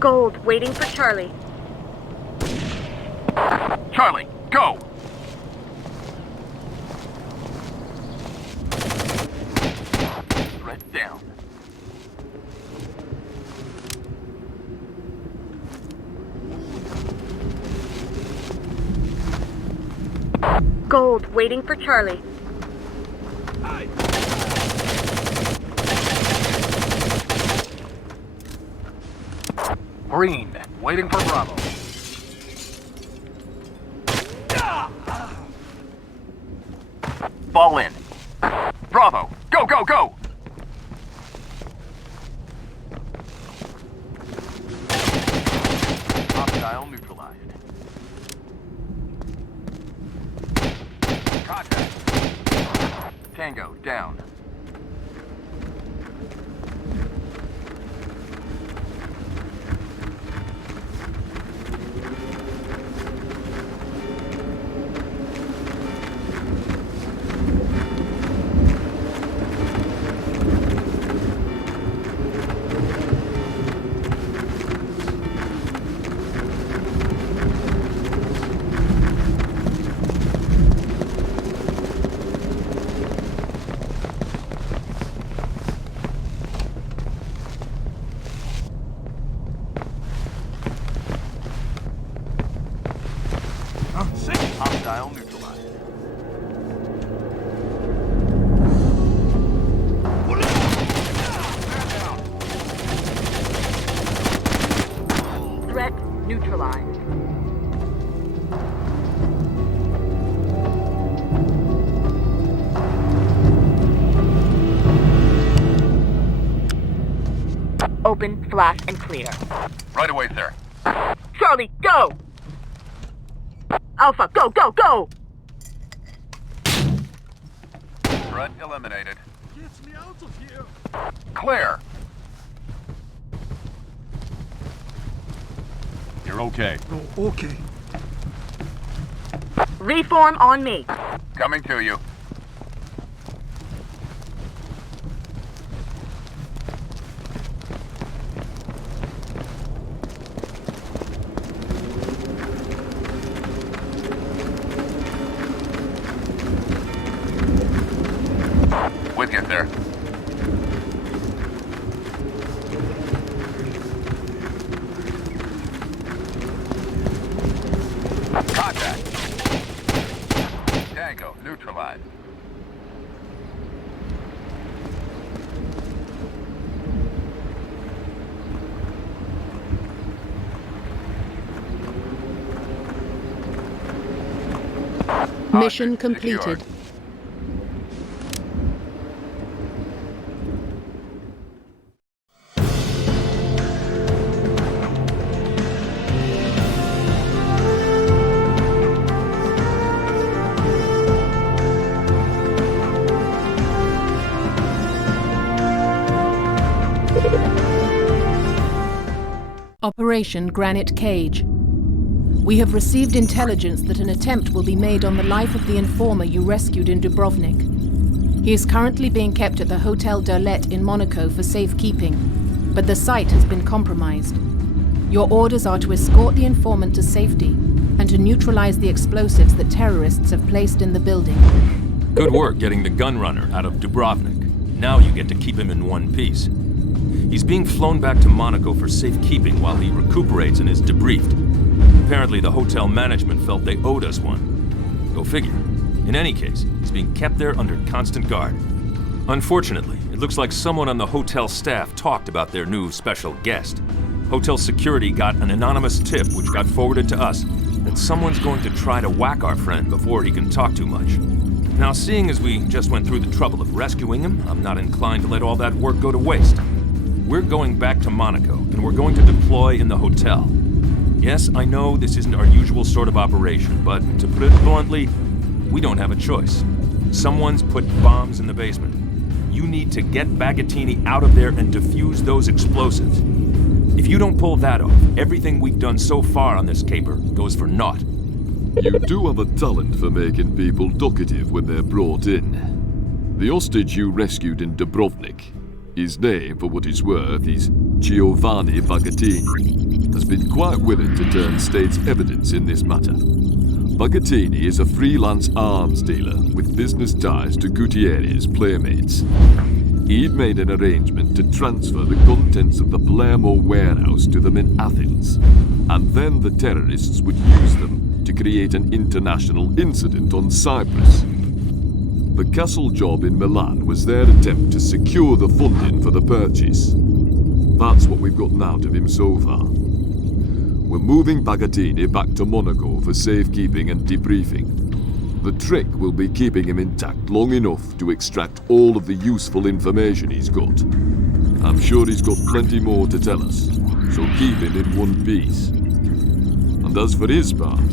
Gold, waiting for Charlie. Charlie, go! Threat down. Gold, waiting for Charlie. Green, waiting for Bravo. Fall in. Bravo, go, go, go! Hostile neutralized. Contact. Tango down. Hostile neutralized. Threat neutralized. Open, flash, and clear. Right away, sir. Charlie, go! Alpha, go, go, go! Threat eliminated. Get me out of here! Clear. You're okay. Oh, okay. Reform on me. Coming to you. Mission completed. Operation Granite Cage. We have received intelligence that an attempt will be made on the life of the informer you rescued in Dubrovnik. He is currently being kept at the Hotel d'Erlet in Monaco for safekeeping, but the site has been compromised. Your orders are to escort the informant to safety and to neutralize the explosives that terrorists have placed in the building. Good work getting the gunrunner out of Dubrovnik. Now you get to keep him in one piece. He's being flown back to Monaco for safekeeping while he recuperates and is debriefed. Apparently the hotel management felt they owed us one. Go figure. In any case, he's being kept there under constant guard. Unfortunately, it looks like someone on the hotel staff talked about their new special guest. Hotel security got an anonymous tip which got forwarded to us that someone's going to try to whack our friend before he can talk too much. Now, seeing as we just went through the trouble of rescuing him, I'm not inclined to let all that work go to waste. We're going back to Monaco, and we're going to deploy in the hotel. Yes, I know this isn't our usual sort of operation, but to put it bluntly, we don't have a choice. Someone's put bombs in the basement. You need to get Bagatini out of there and defuse those explosives. If you don't pull that off, everything we've done so far on this caper goes for naught. You do have a talent for making people talkative when they're brought in. The hostage you rescued in Dubrovnik, his name, for what it's worth, is Giovanni Bagatini, has been quite willing to turn state's evidence in this matter. Bagatini is a freelance arms dealer with business ties to Gutierrez's playmates. He'd made an arrangement to transfer the contents of the Palermo warehouse to them in Athens, and then the terrorists would use them to create an international incident on Cyprus. The castle job in Milan was their attempt to secure the funding for the purchase. That's what we've gotten out of him so far. We're moving Bagatini back to Monaco for safekeeping and debriefing. The trick will be keeping him intact long enough to extract all of the useful information he's got. I'm sure he's got plenty more to tell us, so keep him in one piece. And as for his part,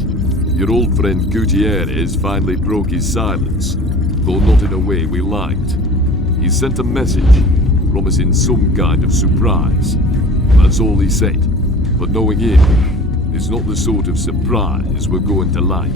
your old friend Gutierrez finally broke his silence, though not in a way we liked. He sent a message, promising some kind of surprise. That's all he said. But knowing him, it's not the sort of surprise we're going to like.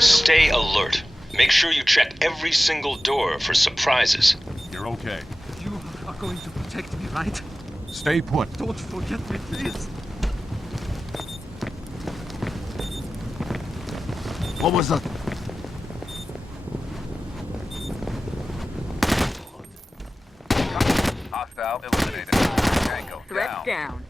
Stay alert. Make sure you check every single door for surprises. You're okay. You are going to protect me, right? Stay put. Don't forget me, please. What was that? Hostile eliminated. Tango Threat down.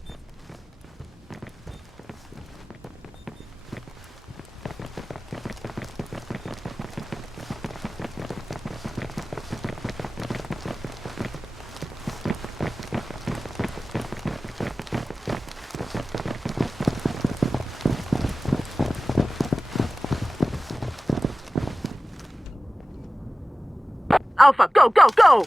Alpha, go, go, go!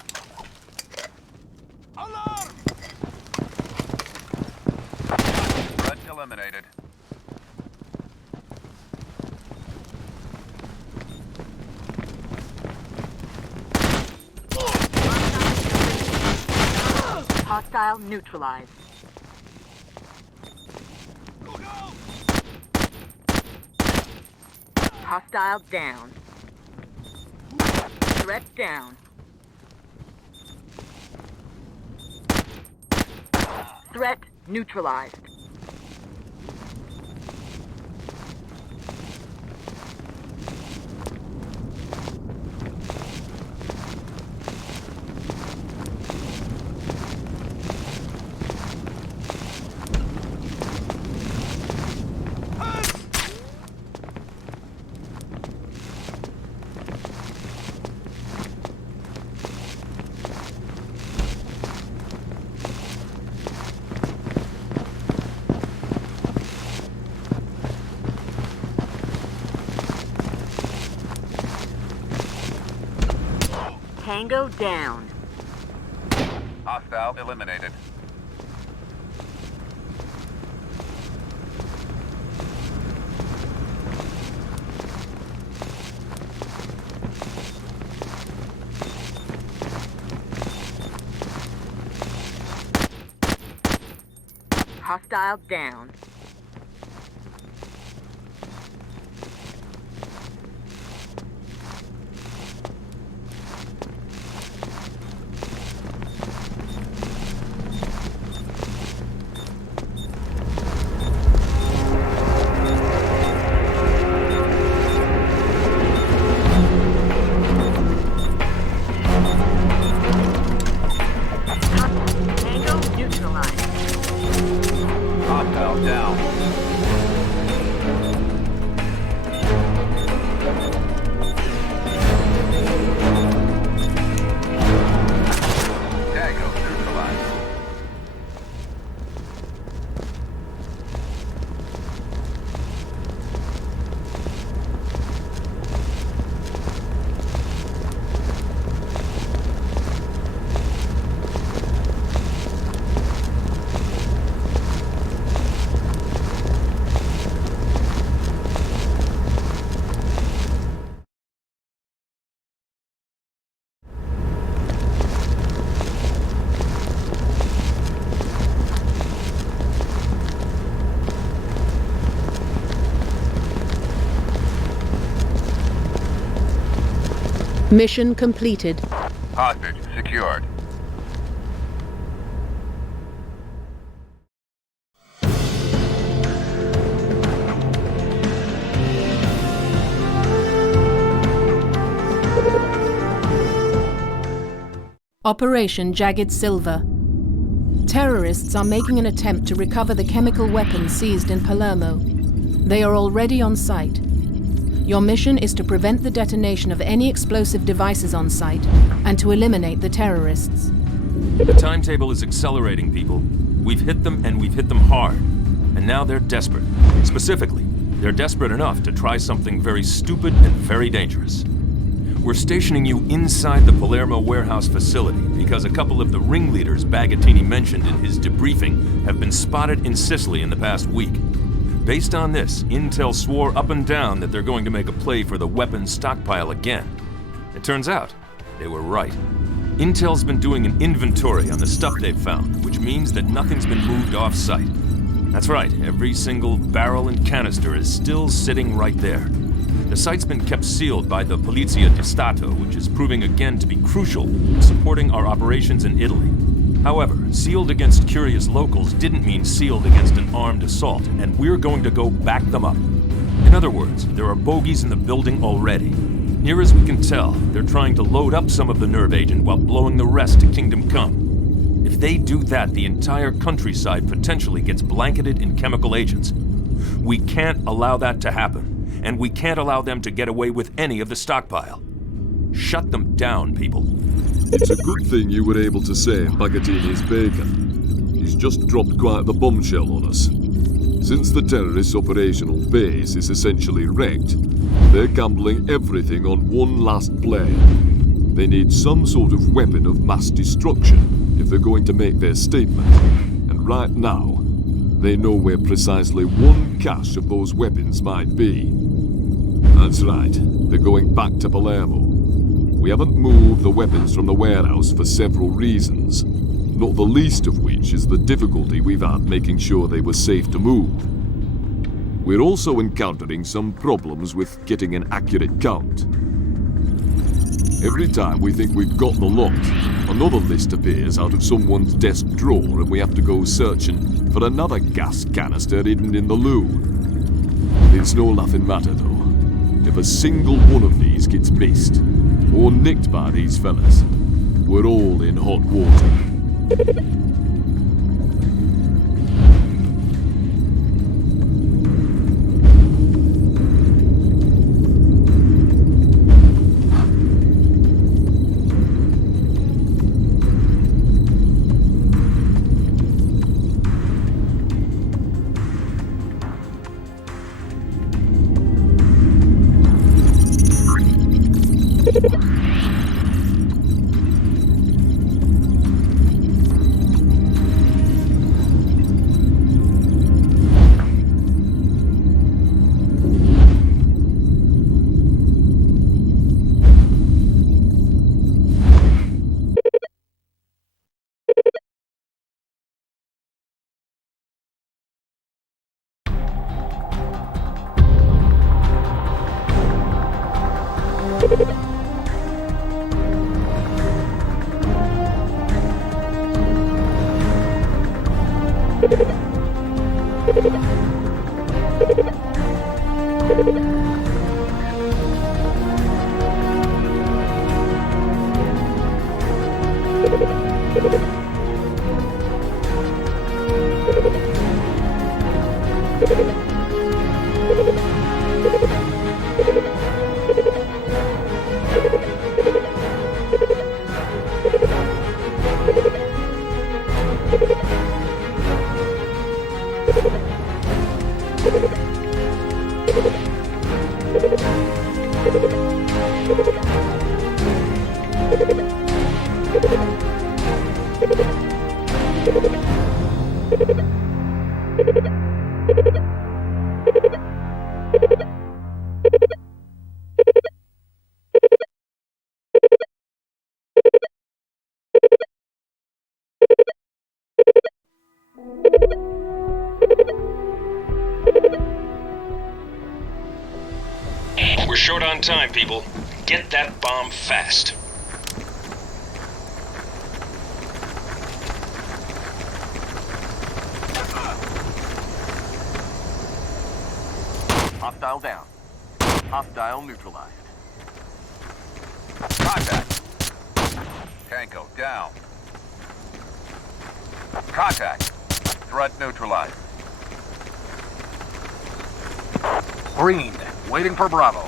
Threat eliminated. Hostile neutralized. Hostile down. Threat down. Threat neutralized. Tango down. Hostile eliminated. Hostile down. Mission completed. Hostage secured. Operation Jagged Silver. Terrorists are making an attempt to recover the chemical weapons seized in Palermo. They are already on site. Your mission is to prevent the detonation of any explosive devices on site and to eliminate the terrorists. The timetable is accelerating, people. We've hit them and we've hit them hard. And now they're desperate. Specifically, they're desperate enough to try something very stupid and very dangerous. We're stationing you inside the Palermo warehouse facility because a couple of the ringleaders Bagatini mentioned in his debriefing have been spotted in Sicily in the past week. Based on this, Intel swore up and down that they're going to make a play for the weapons stockpile again. It turns out, they were right. Intel's been doing an inventory on the stuff they've found, which means that nothing's been moved off-site. That's right, every single barrel and canister is still sitting right there. The site's been kept sealed by the Polizia di Stato, which is proving again to be crucial in supporting our operations in Italy. However, sealed against curious locals didn't mean sealed against an armed assault, and we're going to go back them up. In other words, there are bogies in the building already. Near as we can tell, they're trying to load up some of the nerve agent while blowing the rest to Kingdom Come. If they do that, the entire countryside potentially gets blanketed in chemical agents. We can't allow that to happen, and we can't allow them to get away with any of the stockpile. Shut them down, people. It's a good thing you were able to save Bagatini's bacon. He's just dropped quite the bombshell on us. Since the terrorists' operational base is essentially wrecked, they're gambling everything on one last play. They need some sort of weapon of mass destruction if they're going to make their statement. And right now, they know where precisely one cache of those weapons might be. That's right, they're going back to Palermo. We haven't moved the weapons from the warehouse for several reasons, not the least of which is the difficulty we've had making sure they were safe to move. We're also encountering some problems with getting an accurate count. Every time we think we've got the lot, another list appears out of someone's desk drawer and we have to go searching for another gas canister hidden in the loo. It's no laughing matter though. If a single one of these gets missed, or nicked by these fellas, we're all in hot water. We're short on time, people. Get that bomb fast. Hostile down. Hostile neutralized. Contact. Tango down. Contact. Threat neutralized. Green, waiting for Bravo.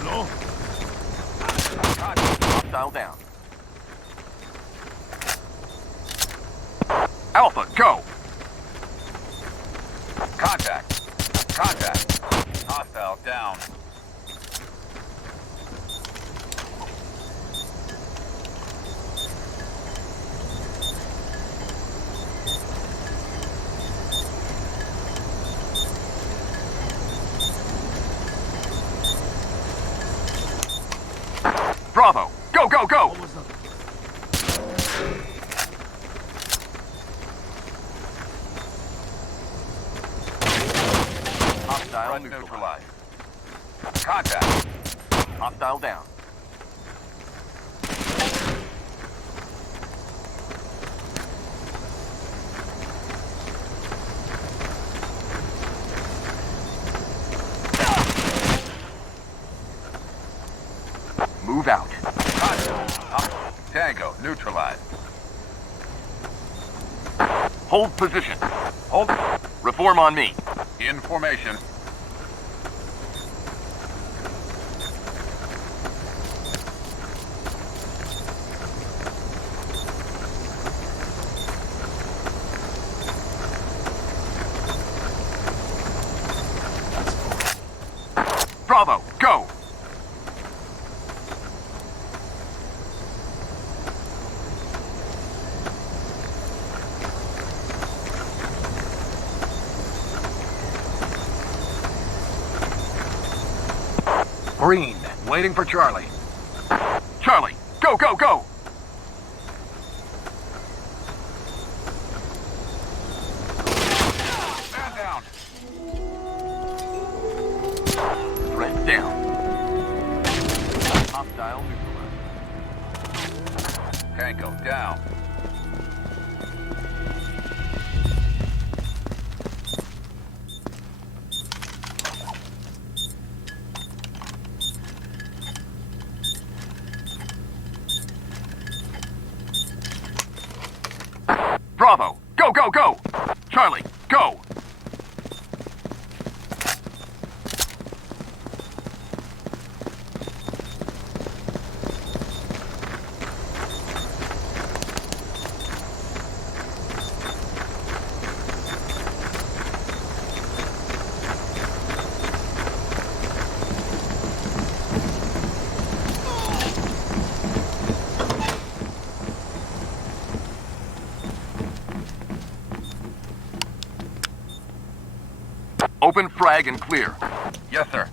Hello? Contact. Hostile down. Alpha, go! Contact. Contact. Hostile down. Bravo! Go, go, go! Hostile neutralized. Contact. Hostile down. Move out. Contact. Tango neutralized. Hold position. Hold. Reform on me. In formation. Bravo, go! Green, waiting for Charlie. Charlie, go, go, go! Man down. Threat down. Hostile neutralized. Tango down. Bravo! Go, go, go! Charlie, go! Open frag and clear. Yes, sir.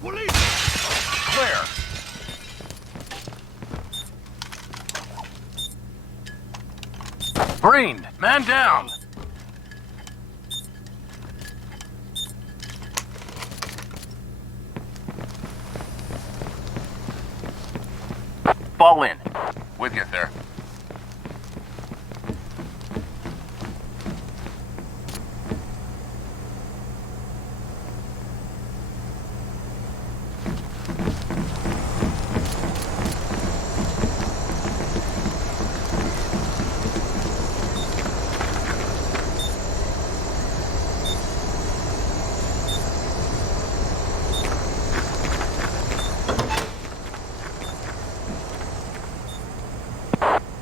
Police! Clear. Green, man down. Fall in. With you, sir.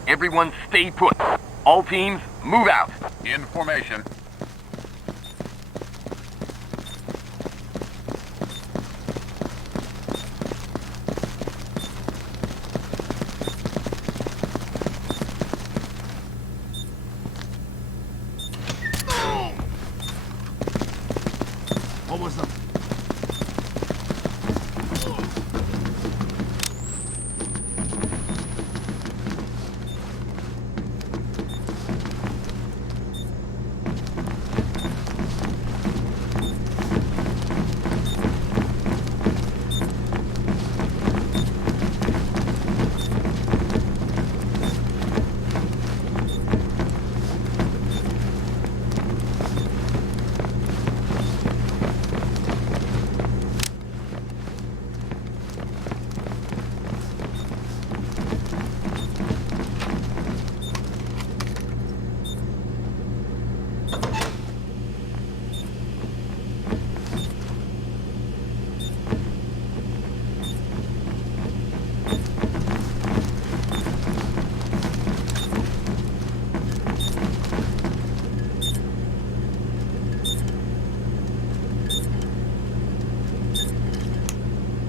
Everyone stay put. All teams, move out. In formation. What was that?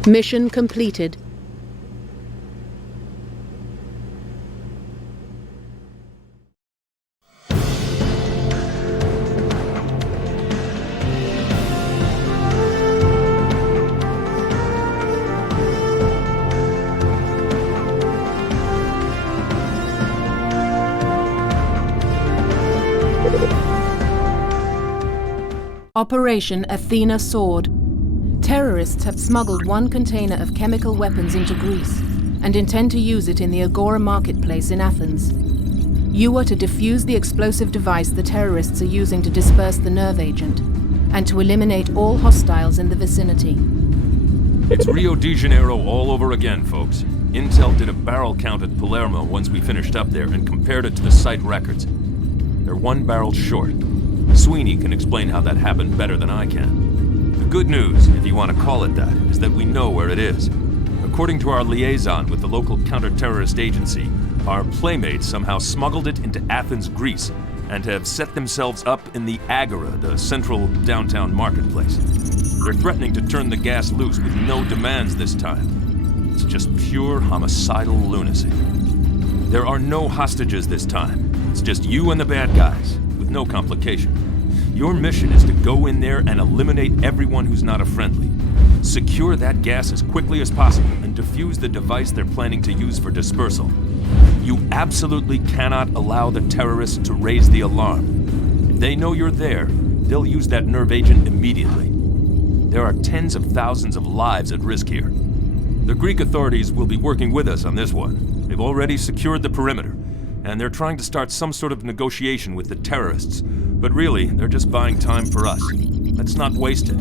Mission completed. Operation Athena Sword. Terrorists have smuggled one container of chemical weapons into Greece and intend to use it in the Agora marketplace in Athens. You are to defuse the explosive device the terrorists are using to disperse the nerve agent and to eliminate all hostiles in the vicinity. It's Rio de Janeiro all over again, folks. Intel did a barrel count at Palermo once we finished up there and compared it to the site records. They're 1 barrel short. Sweeney can explain how that happened better than I can. The good news, if you want to call it that, is that we know where it is. According to our liaison with the local counter-terrorist agency, our playmates somehow smuggled it into Athens, Greece, and have set themselves up in the Agora, the central downtown marketplace. They're threatening to turn the gas loose with no demands this time. It's just pure homicidal lunacy. There are no hostages this time. It's just you and the bad guys, with no complication. Your mission is to go in there and eliminate everyone who's not a friendly. Secure that gas as quickly as possible and defuse the device they're planning to use for dispersal. You absolutely cannot allow the terrorists to raise the alarm. If they know you're there, they'll use that nerve agent immediately. There are tens of thousands of lives at risk here. The Greek authorities will be working with us on this one. They've already secured the perimeter, and they're trying to start some sort of negotiation with the terrorists. But really, they're just buying time for us. Let's not waste it.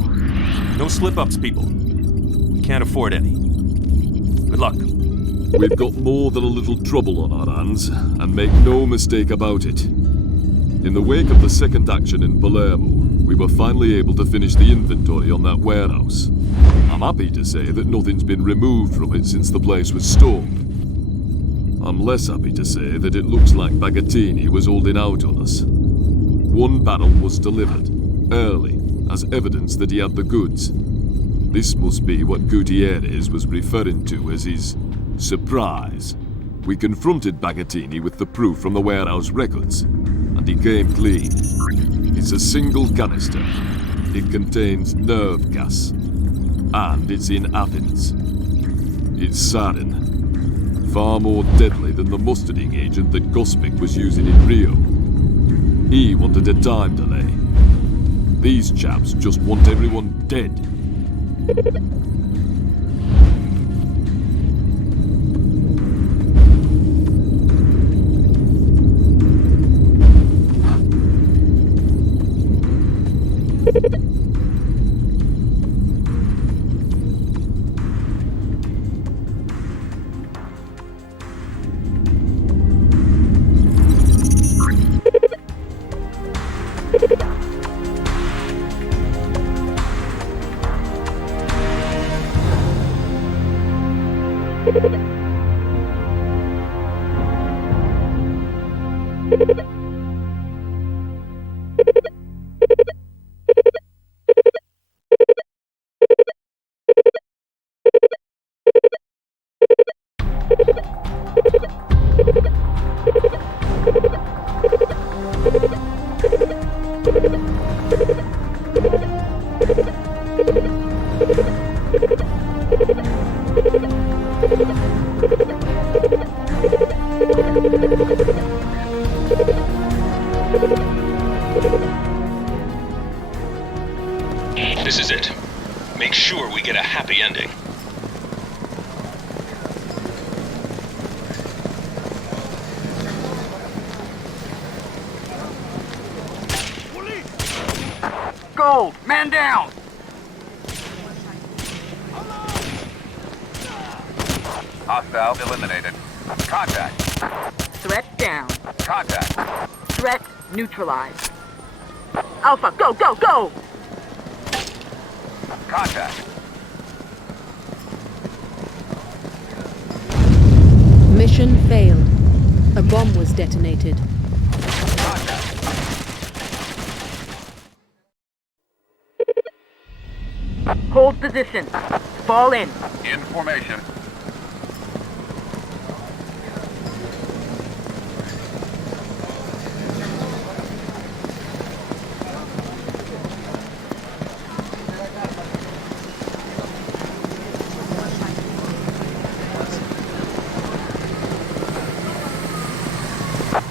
No slip-ups, people. We can't afford any. Good luck. We've got more than a little trouble on our hands, and make no mistake about it. In the wake of the second action in Palermo, we were finally able to finish the inventory on that warehouse. I'm happy to say that nothing's been removed from it since the place was stormed. I'm less happy to say that it looks like Bagatini was holding out on us. One barrel was delivered, early, as evidence that he had the goods. This must be what Gutierrez was referring to as his surprise. We confronted Bagatini with the proof from the warehouse records, and he came clean. It's a single canister. It contains nerve gas, and it's in Athens. It's sarin, far more deadly than the mustarding agent that Gospic was using in Rio. He wanted a time delay. These chaps just want everyone dead. This is it. Make sure we get a happy ending. Gold! Man down! Hostile eliminated. Contact. Threat down. Contact. Threat neutralized. Alpha, go, go, go! Contact. Mission failed. A bomb was detonated. Contact. Hold position. Fall in. In formation.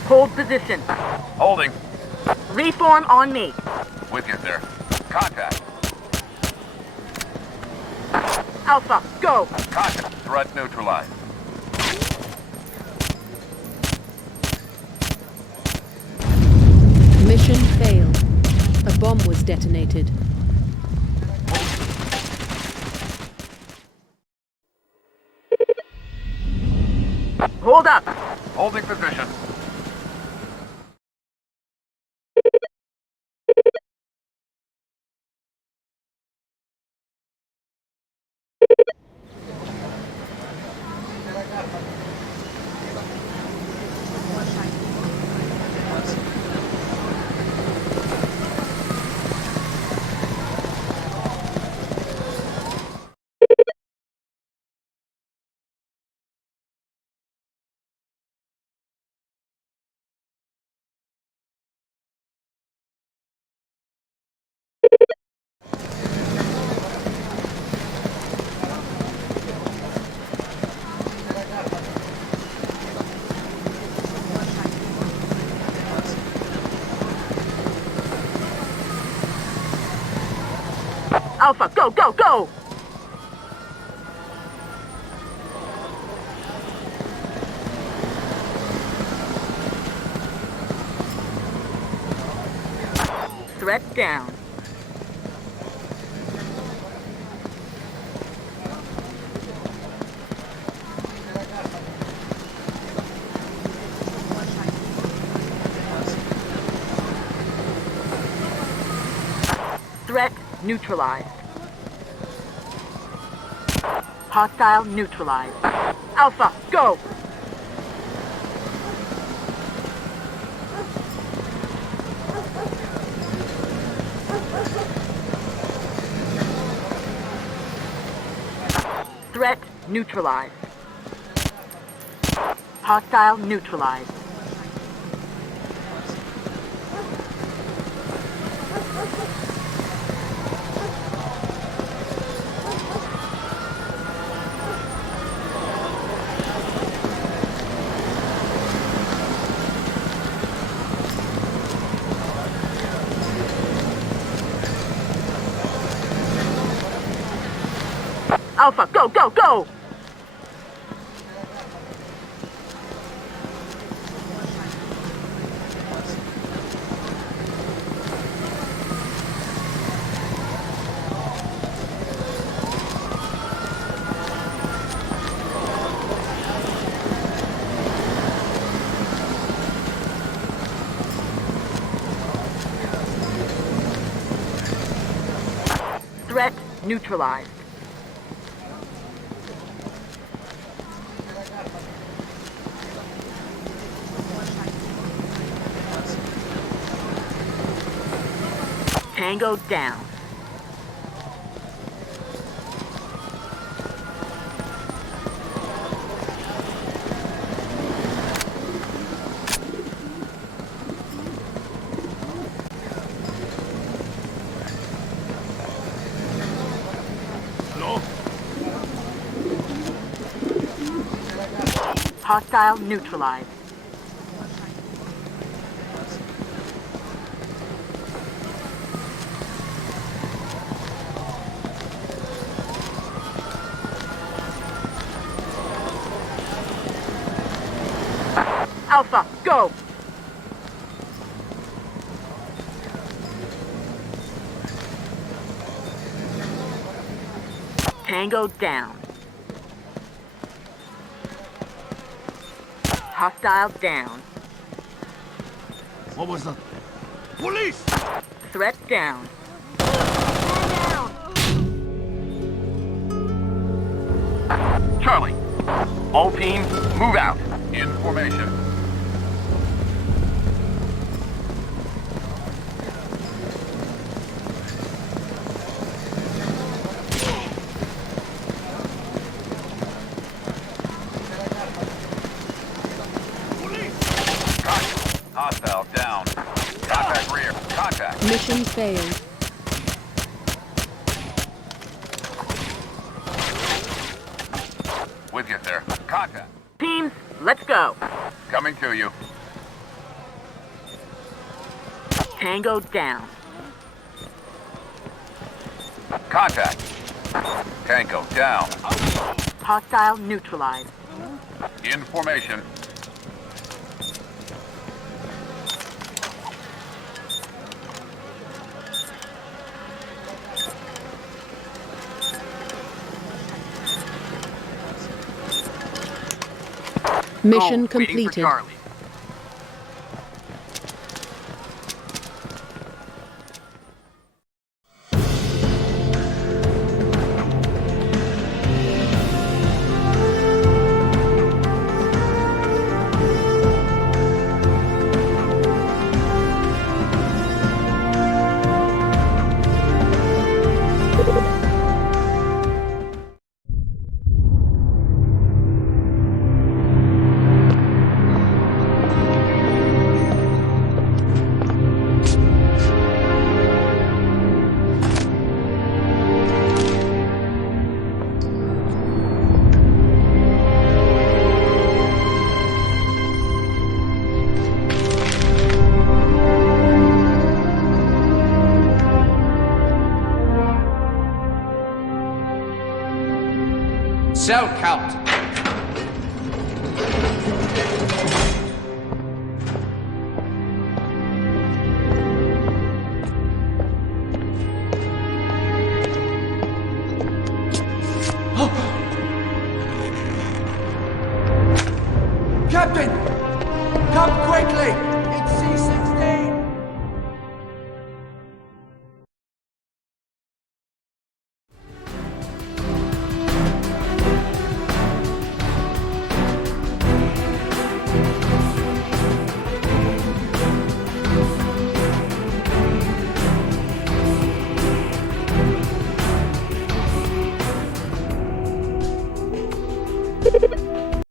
Hold position. Holding. Reform on me. With you, sir. Contact. Alpha, go! Contact. Threat neutralized. Mission failed. A bomb was detonated. Hold up! Holding position. Alpha, go, go, go! Threat down. Threat neutralized. Hostile neutralized. Alpha, go! Threat neutralized. Hostile neutralized. Alpha, go, go, go! Threat neutralized. Tango down. Hello? Hostile neutralized. Alpha, go! Tango down. Hostile down. What was that? Police! Threat down. Charlie, all teams, move out. In formation. Hostile down. Contact rear. Contact. Mission failed. With you, sir. Contact. Teams, let's go. Coming to you. Tango down. Contact. Tango down. Hostile neutralized. In formation. Mission Go. Waiting for completed. Charlie. Cell count. Captain!